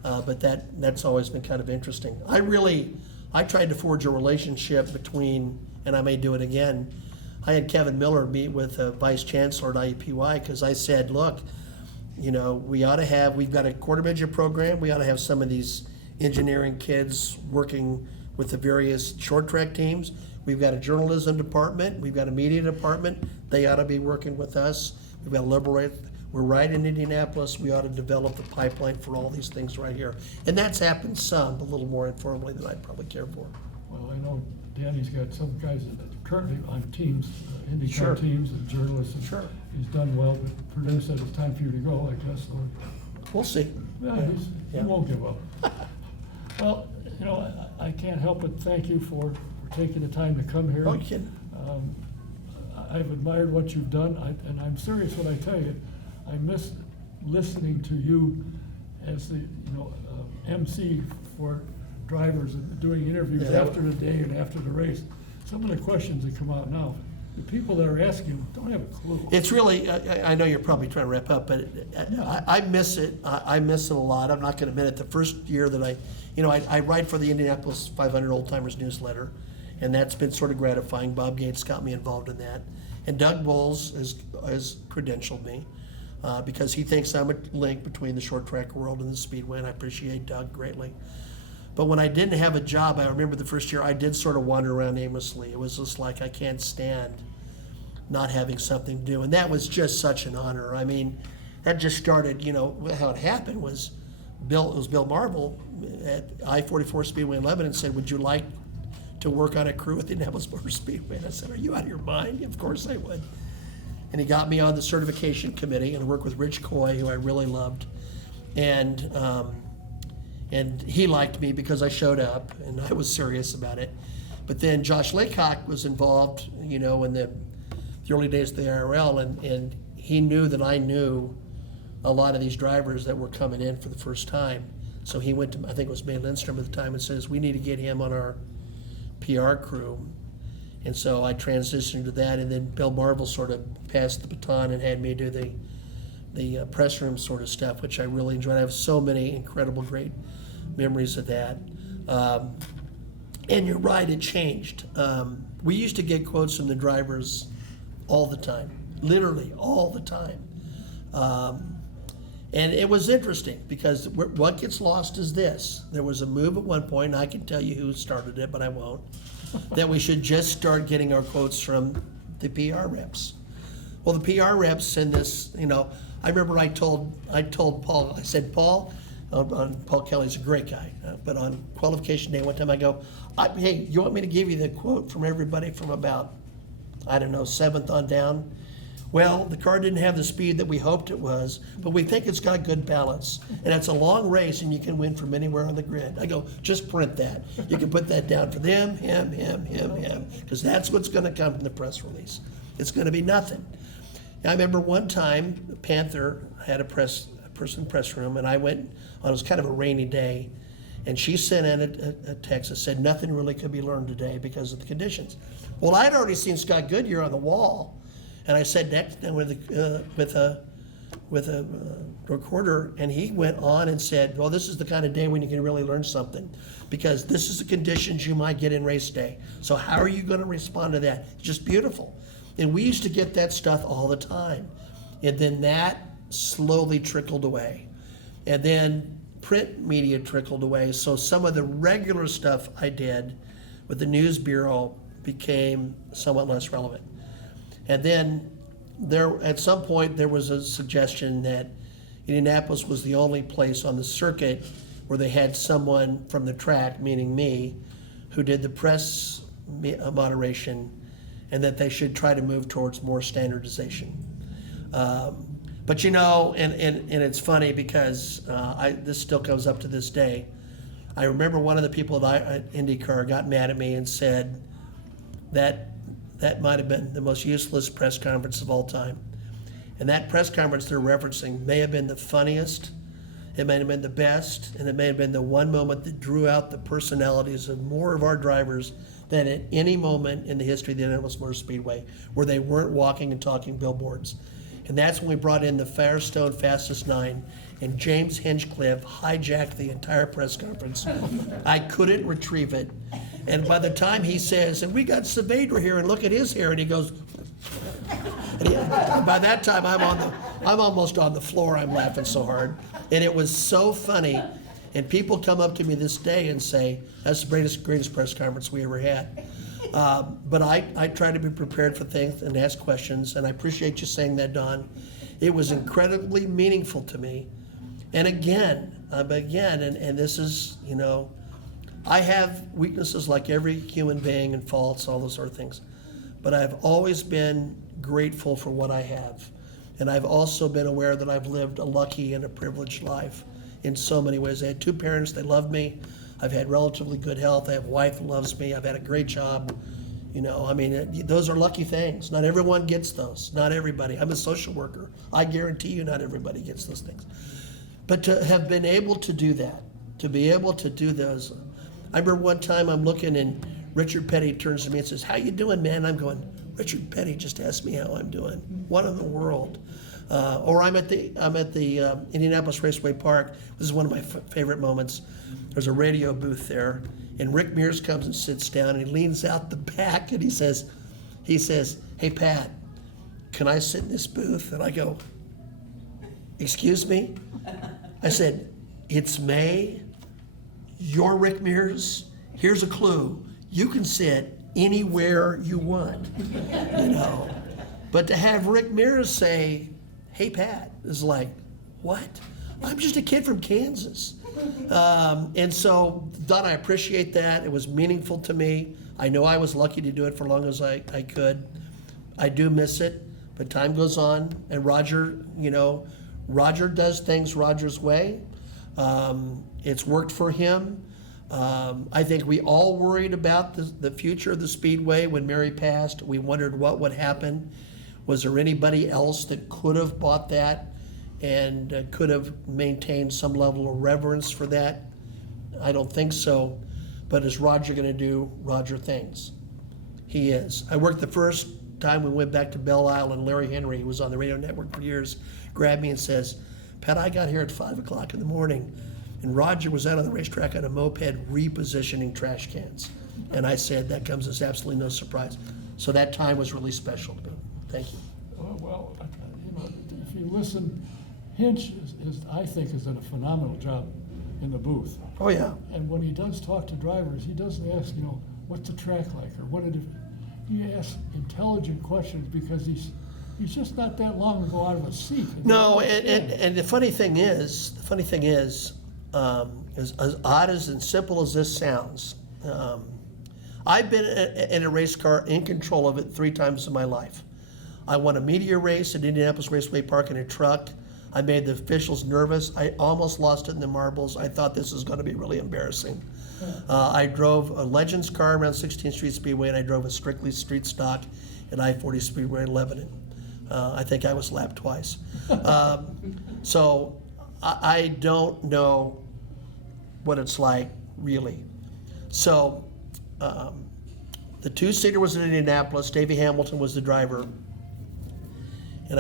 But that's always been kind of interesting. I tried to forge a relationship between, and I may do it again, I had Kevin Miller meet with a vice chancellor at IUPUI because I said, look, you know, we've got a quarter midget program. We ought to have some of these engineering kids working with the various short track teams. We've got a journalism department. We've got a media department. They ought to be working with us. We've got a liberal. We're right in Indianapolis. We ought to develop the pipeline for all these things right here. And that's happened a little more informally than I'd probably care for. Well, I know Danny's got some guys that are currently on teams, Indy Car Sure. teams and journalists. And Sure. He's done well, but Purdue said it's time for you to go, I guess. So, We'll see. yeah, Yeah. he won't give up. Well, you know, I can't help but thank you for taking the time to come here. Oh, you kidding? I've admired what you've done, and I'm serious when I tell you, I miss listening to you as the MC for drivers and doing interviews Yeah. after the day and after the race. Some of the questions that come out now, the people that are asking don't have a clue. It's really, I know you're probably trying to wrap up, but I miss it. I miss it a lot. I'm not going to admit it. The first year that I write for the Indianapolis 500 Old Timers newsletter, and that's been sort of gratifying. Bob Gates got me involved in that. And Doug Bowles has credentialed me because he thinks I'm a link between the short track world and the speedway, and I appreciate Doug greatly. But when I didn't have a job, I remember the first year I did sort of wander around aimlessly. It was just like, I can't stand not having something to do. And that was just such an honor. I mean, that just started, how it happened was Bill Marvel at I-44 Speedway in Lebanon said, would you like to work on a crew at the Indianapolis Motor Speedway? And I said, are you out of your mind? Of course I would. And he got me on the certification committee, and I worked with Rich Coy, who I really loved. And he liked me because I showed up and I was serious about it. But then Josh Laycock was involved, in the early days of the IRL, and he knew that I knew a lot of these drivers that were coming in for the first time. So he went to, I think it was May Lindstrom at the time, and says, we need to get him on our PR crew. And so I transitioned to that, and then Bill Marvel sort of passed the baton and had me do the press room sort of stuff, which I really enjoyed. I have so many incredible, great memories of that. And you're right, it changed. We used to get quotes from the drivers all the time, literally all the time. And it was interesting because what gets lost is this. There was a move at one point, and I can tell you who started it, but I won't, that we should just start getting our quotes from the PR reps. Well, the PR reps send this, I remember I told Paul, I said, Paul Kelly's a great guy, but on qualification day one time I go, hey, you want me to give you the quote from everybody from about, 7th on down? Well, the car didn't have the speed that we hoped it was, but we think it's got good balance. And it's a long race and you can win from anywhere on the grid. I go, just print that. You can put that down for them, him, because that's what's gonna come from the press release. It's gonna be nothing. I remember one time, Panther had a person in the press room, and I went, it was kind of a rainy day, and she sent in a text that said nothing really could be learned today because of the conditions. Well, I'd already seen Scott Goodyear on the wall, and I said next with a recorder, and he went on and said, well, this is the kind of day when you can really learn something, because this is the conditions you might get in race day. So how are you going to respond to that? It's just beautiful. And we used to get that stuff all the time. And then that slowly trickled away. And then print media trickled away. So some of the regular stuff I did with the News Bureau became somewhat less relevant. And then at some point there was a suggestion that Indianapolis was the only place on the circuit where they had someone from the track, meaning me, who did the press moderation, and that they should try to move towards more standardization. But and it's funny because this still comes up to this day. I remember one of the people at Indy Car got mad at me and said that might have been the most useless press conference of all time. And that press conference they're referencing may have been the funniest, it may have been the best, and it may have been the one moment that drew out the personalities of more of our drivers than at any moment in the history of the Indianapolis Motor Speedway where they weren't walking and talking billboards. And that's when we brought in the Firestone Fastest 9, and James Hinchcliffe hijacked the entire press conference. I couldn't retrieve it. And by the time he says, and we got Saavedra here, and look at his hair, and he goes, and by that time I'm almost on the floor, I'm laughing so hard. And it was so funny. And people come up to me this day and say, that's the greatest press conference we ever had. But I try to be prepared for things and ask questions, and I appreciate you saying that, Don. It was incredibly meaningful to me. And again, and this is, I have weaknesses like every human being and faults, all those sort of things. But I've always been grateful for what I have. And I've also been aware that I've lived a lucky and a privileged life in so many ways. I had two parents that loved me. I've had relatively good health. I have a wife who loves me. I've had a great job. Those are lucky things. Not everyone gets those. Not everybody. I'm a social worker. I guarantee you not everybody gets those things. But to have been able to do that, to be able to do those. I remember one time I'm looking and Richard Petty turns to me and says, how you doing, man? I'm going, Richard Petty just asked me how I'm doing. What in the world? Or I'm at the Indianapolis Raceway Park. This is one of my favorite moments. There's a radio booth there, and Rick Mears comes and sits down, and he leans out the back, and he says, "Hey Pat, can I sit in this booth?" And I go, "Excuse me?" I said, "It's May. You're Rick Mears. Here's a clue. You can sit anywhere you want." But to have Rick Mears say, "Hey Pat," is like, what? I'm just a kid from Kansas. And so, Don, I appreciate that. It was meaningful to me. I know I was lucky to do it for as long as I could. I do miss it, but time goes on, and Roger does things Roger's way. It's worked for him. I think we all worried about the future of the Speedway when Mary passed. We wondered what would happen. Was there anybody else that could have bought that and could have maintained some level of reverence for that? I don't think so. But is Roger going to do Roger things? He is. I worked the first time we went back to Belle Isle, and Larry Henry, who was on the radio network for years, grabbed me and says, "Pat, I got here at 5 o'clock in the morning, and Roger was out on the racetrack on a moped repositioning trash cans." And I said, that comes as absolutely no surprise. So that time was really special to me. Thank you. Well, if you listen, Hinch I think has done a phenomenal job in the booth. Oh, yeah. And when he does talk to drivers, he doesn't ask, what's the track like, or he asks intelligent questions, because he's just not that long to go out of a seat. No, and the funny thing is, as odd as and simple as this sounds, I've been in a race car in control of it 3 times in my life. I won a meteor race at Indianapolis Raceway Park in a truck. I made the officials nervous. I almost lost it in the marbles. I thought this was going to be really embarrassing. I drove a Legends car around 16th Street Speedway, and I drove a strictly street stock at I-40 Speedway in Lebanon. I think I was lapped twice. So I don't know what it's like, really. So the 2-seater was in Indianapolis. Davey Hamilton was the driver. And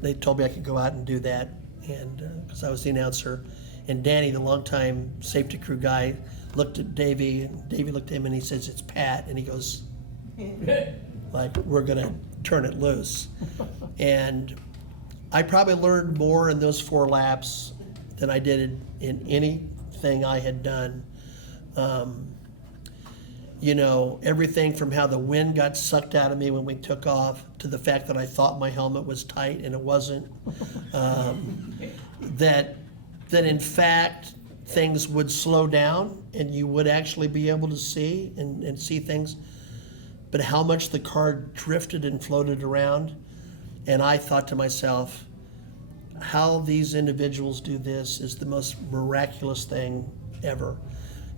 they told me I could go out and do that, and because I was the announcer. And Danny, the longtime safety crew guy, looked at Davey, and Davey looked at him, and he says, "It's Pat," and he goes, like, "We're gonna turn it loose." And I probably learned more in those 4 laps than I did in anything I had done. Everything from how the wind got sucked out of me when we took off to the fact that I thought my helmet was tight and it wasn't. That in fact things would slow down and you would actually be able to see and see things. But how much the car drifted and floated around. And I thought to myself, how these individuals do this is the most miraculous thing ever.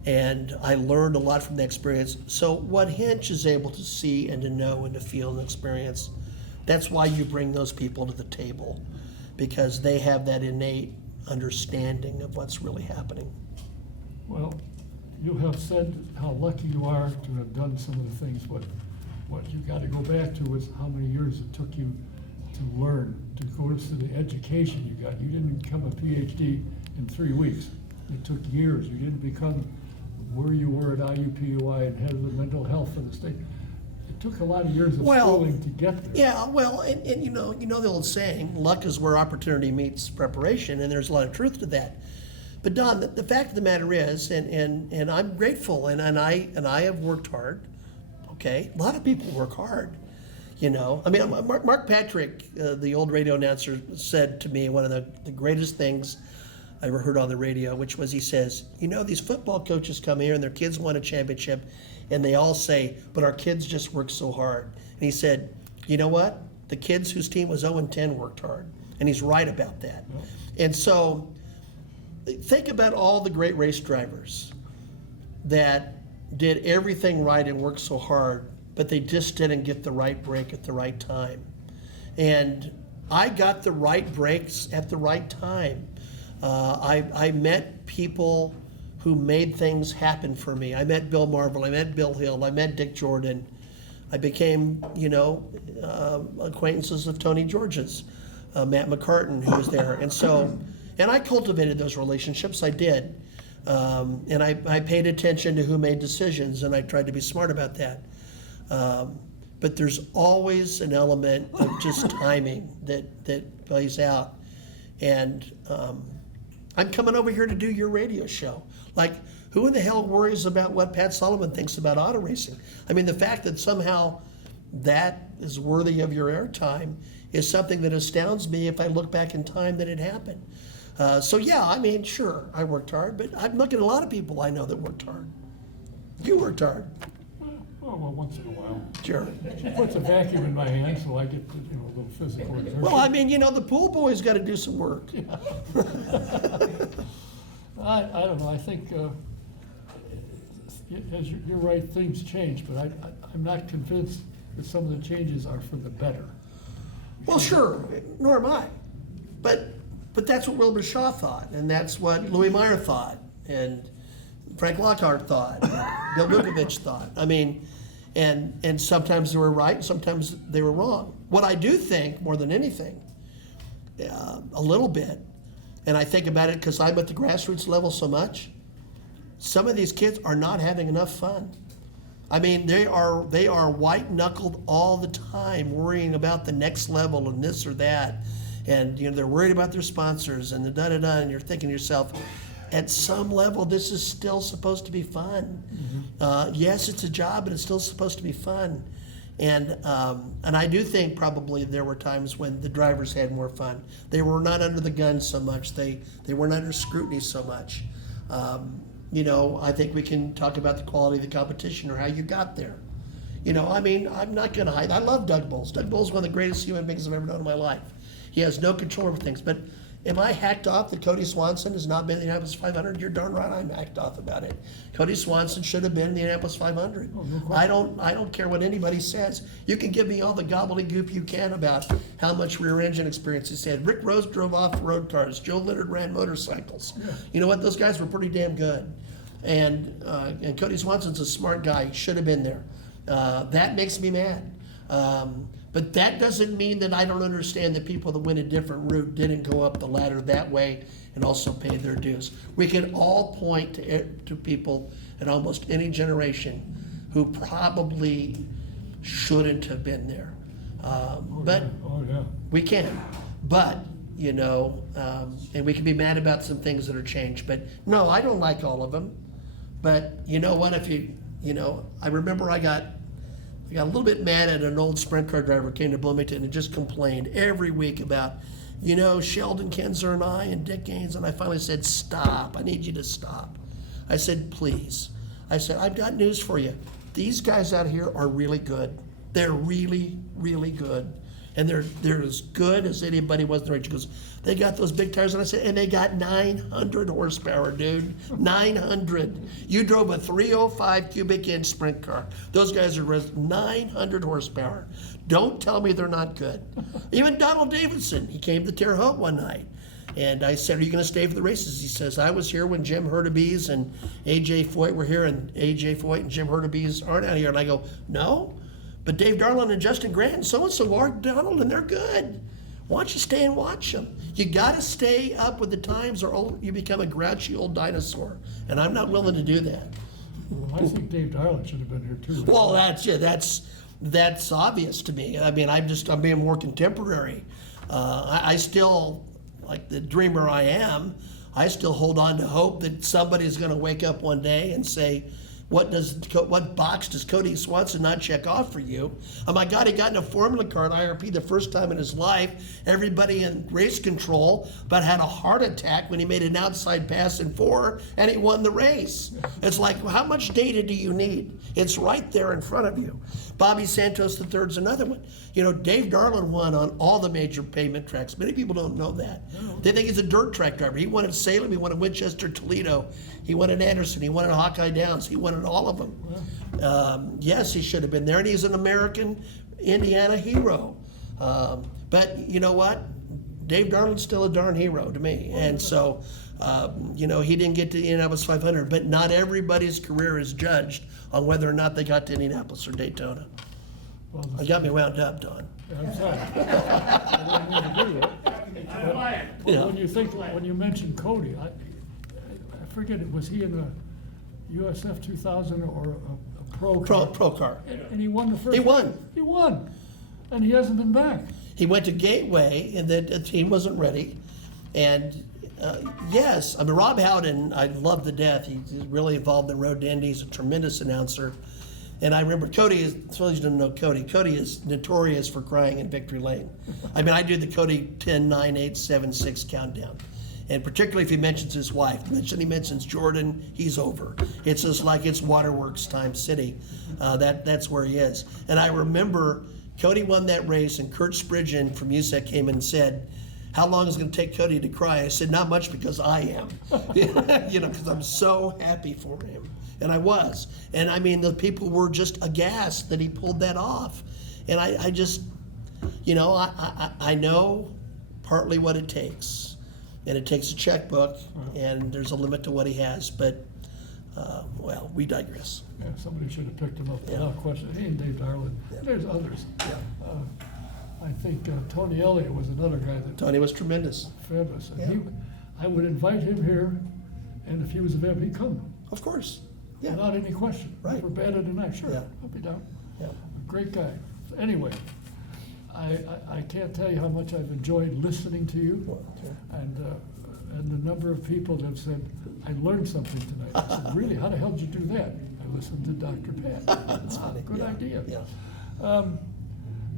And I learned a lot from the experience. So what Hinch is able to see and to know and to feel and experience, that's why you bring those people to the table, because they have that innate understanding of what's really happening. Well, you have said how lucky you are to have done some of the things, but what you got to go back to is how many years it took you to learn, to go to the education you got. You didn't become a PhD in 3 weeks. It took years. You didn't become where you were at IUPUI and head of the mental health for the state. It took a lot of years of schooling to get there. Yeah, well, and you know the old saying, luck is where opportunity meets preparation, and there's a lot of truth to that. But Don, the fact of the matter is, and I'm grateful, and I have worked hard. Okay, a lot of people work hard. I mean, Mark Patrick, the old radio announcer, said to me one of the greatest things I ever heard on the radio, which was, he says, these football coaches come here and their kids won a championship, and they all say, but our kids just work so hard. And he said, you know what? The kids whose team was 0-10 worked hard. And he's right about that. Yeah. And so think about all the great race drivers that did everything right and worked so hard, but they just didn't get the right break at the right time. And I got the right breaks at the right time. I met people who made things happen for me. I met Bill Marvel, I met Bill Hill, I met Dick Jordan, I became, acquaintances of Tony George's, Matt McCartan, who was there. And I cultivated those relationships, I did. And I paid attention to who made decisions, and I tried to be smart about that. But there's always an element of just timing that plays out. And I'm coming over here to do your radio show. Like, who in the hell worries about what Pat Sullivan thinks about auto racing? I mean, the fact that somehow that is worthy of your airtime is something that astounds me if I look back in time that it happened. So yeah, I mean, sure, I worked hard, but I'm looking at a lot of people I know that worked hard. You worked hard. Well, once in a while. Sure. She puts a vacuum in my hand, so I get, a little physical exertion. Well, I mean, the pool boy's got to do some work. I don't know, I think, as you're right, things change, but I'm not convinced that some of the changes are for the better. Well, sure, nor am I. But that's what Wilbur Shaw thought, and that's what Louis Meyer thought, and Frank Lockhart thought, Bill Vukovich thought. I mean, and sometimes they were right, and sometimes they were wrong. What I do think, more than anything, a little bit, and I think about it because I'm at the grassroots level so much, some of these kids are not having enough fun. I mean, they are white-knuckled all the time, worrying about the next level and this or that. And they're worried about their sponsors and the da-da-da, and you're thinking to yourself, at some level, this is still supposed to be fun. Mm-hmm. Yes, it's a job, but it's still supposed to be fun. And I do think probably there were times when the drivers had more fun. They were not under the gun so much. They weren't under scrutiny so much. I think we can talk about the quality of the competition or how you got there. I mean, I'm not going to hide. I love Doug Bowles. Doug Bowles is one of the greatest human beings I've ever known in my life. He has no control over things. But am I hacked off that Cody Swanson has not been in the Indianapolis 500? You're darn right I'm hacked off about it. Cody Swanson should have been in the Indianapolis 500. Oh, no, I don't care what anybody says. You can give me all the gobbledygook you can about how much rear engine experience he's had. Rick Rose drove off-road cars. Joe Leonard ran motorcycles. Yeah. You know what? Those guys were pretty damn good. And Cody Swanson's a smart guy. He should have been there. That makes me mad. But that doesn't mean that I don't understand that people that went a different route didn't go up the ladder that way and also pay their dues. We can all point to people in almost any generation who probably shouldn't have been there. We can. But, and we can be mad about some things that are changed. But no, I don't like all of them. But you know what, I remember I got a little bit mad at an old sprint car driver who came to Bloomington and just complained every week about, Sheldon Kenzer and I and Dick Gaines, and I finally said, stop, I need you to stop. I said, please. I said, I've got news for you. These guys out here are really good. They're really, really good. And they're as good as anybody was in the race. He goes, they got those big tires. And I said, and they got 900 horsepower, dude. 900. You drove a 305 cubic inch sprint car. Those guys are 900 horsepower. Don't tell me they're not good. Even Donald Davidson, he came to Terre Haute one night. And I said, are you going to stay for the races? He says, I was here when Jim Hurtubise and A.J. Foyt were here, and A.J. Foyt and Jim Hurtubise aren't out here. And I go, no. But Dave Darland and Justin Grant and so-and-so are Donald, and they're good. Why don't you stay and watch them? You got to stay up with the times or you become a grouchy old dinosaur. And I'm not willing to do that. Well, I think Dave Darland should have been here too. Well, that's obvious to me. I mean, I'm being more contemporary. I still, like the dreamer I am, I still hold on to hope that somebody's going to wake up one day and say, what box does Cody Swanson not check off for you? Oh my God, he got in a Formula car at IRP the first time in his life. Everybody in race control, but had a heart attack when he made an outside pass in 4, and he won the race. It's like, how much data do you need? It's right there in front of you. Bobby Santos III is another one. Dave Darland won on all the major pavement tracks. Many people don't know that. No. They think he's a dirt track driver. He won at Salem, he won at Winchester, Toledo, he won at Anderson, he won at Hawkeye Downs, he won at all of them. Wow. Yes, he should have been there, and he's an American Indiana hero. But you know what? Dave Darland's still a darn hero to me. And so, he didn't get to Indianapolis 500, but not everybody's career is judged on whether or not they got to Indianapolis or Daytona. Well, I got me wound up, Don. I'm sorry. I didn't mean to do that. But when you mentioned Cody, I forget, was he in the USF 2000 or a pro car? Pro car. And he won the first. He won. race. He won, and he hasn't been back. He went to Gateway, and the team wasn't ready. And yes, I mean, Rob Howden, I love to death. He's really involved in Road to Indy. He's a tremendous announcer. And I remember Cody is, suppose you don't know Cody. Cody is notorious for crying in victory lane. I mean, I do the Cody 10, 9, 8, 7, 6 countdown. And particularly if he mentions his wife. He mentions Jordan, he's over. It's just like it's Waterworks Time City. That's where he is. And I remember Cody won that race, and Kurt Spridgen from USEC came in and said, how long is it going to take Cody to cry? I said, not much, because I am. Because I'm so happy for him. And I was. And I mean, the people were just aghast that he pulled that off. And I just, I know partly what it takes. And it takes a checkbook, and there's a limit to what he has. But, well, we digress. Yeah, somebody should have picked him up without question. He and Dave Darland. Yeah. There's others. Yeah. I think Tony Elliott was another guy that Tony was tremendous. fabulous. And Yeah. I would invite him here, and if he was available, he'd come Of course. Yeah. without any question. Right. We're bad at tonight, sure. Yeah. I'll be down. Yeah. A great guy. So anyway, I can't tell you how much I've enjoyed listening to you, Well, yeah. and the number of people that have said, I learned something tonight. I said, really, how the hell did you do that? I listened to Dr. Pat. That's funny. Good Yeah. idea. Yeah.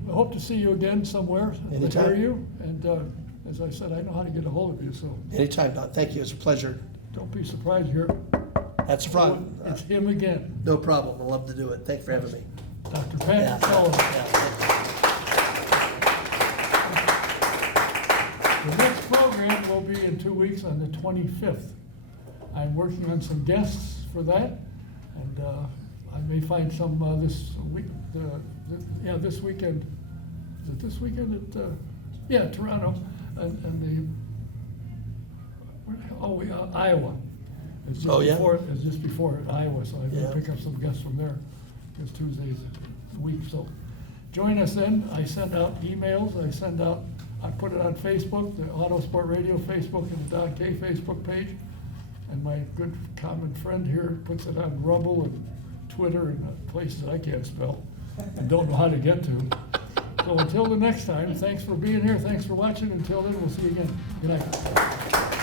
I hope to see you again somewhere. Anytime. To hear you, and as I said, I know how to get a hold of you, so Anytime, Don. Thank you. It's a pleasure. don't be surprised here. That's fun. It's him again, No problem. I'd love to do it. Thanks for having me. Dr. Yeah. Pat Sullivan. Yeah. The next program will be in 2 weeks on the 25th. I'm working on some guests for that, and I may find some this week. This weekend. Is it this weekend at Toronto and Iowa. It's just Oh, yeah? It's just before Iowa, so I'm Yeah. gonna pick up some guests from there, because Tuesday's a week, so. Join us then. I send out emails, I put it on Facebook, the Autosport Radio Facebook and the Don K Facebook page. And my good common friend here puts it on Rumble and Twitter and places I can't spell and don't know how to get to. So until the next time, thanks for being here, thanks for watching. Until then, we'll see you again. Good night.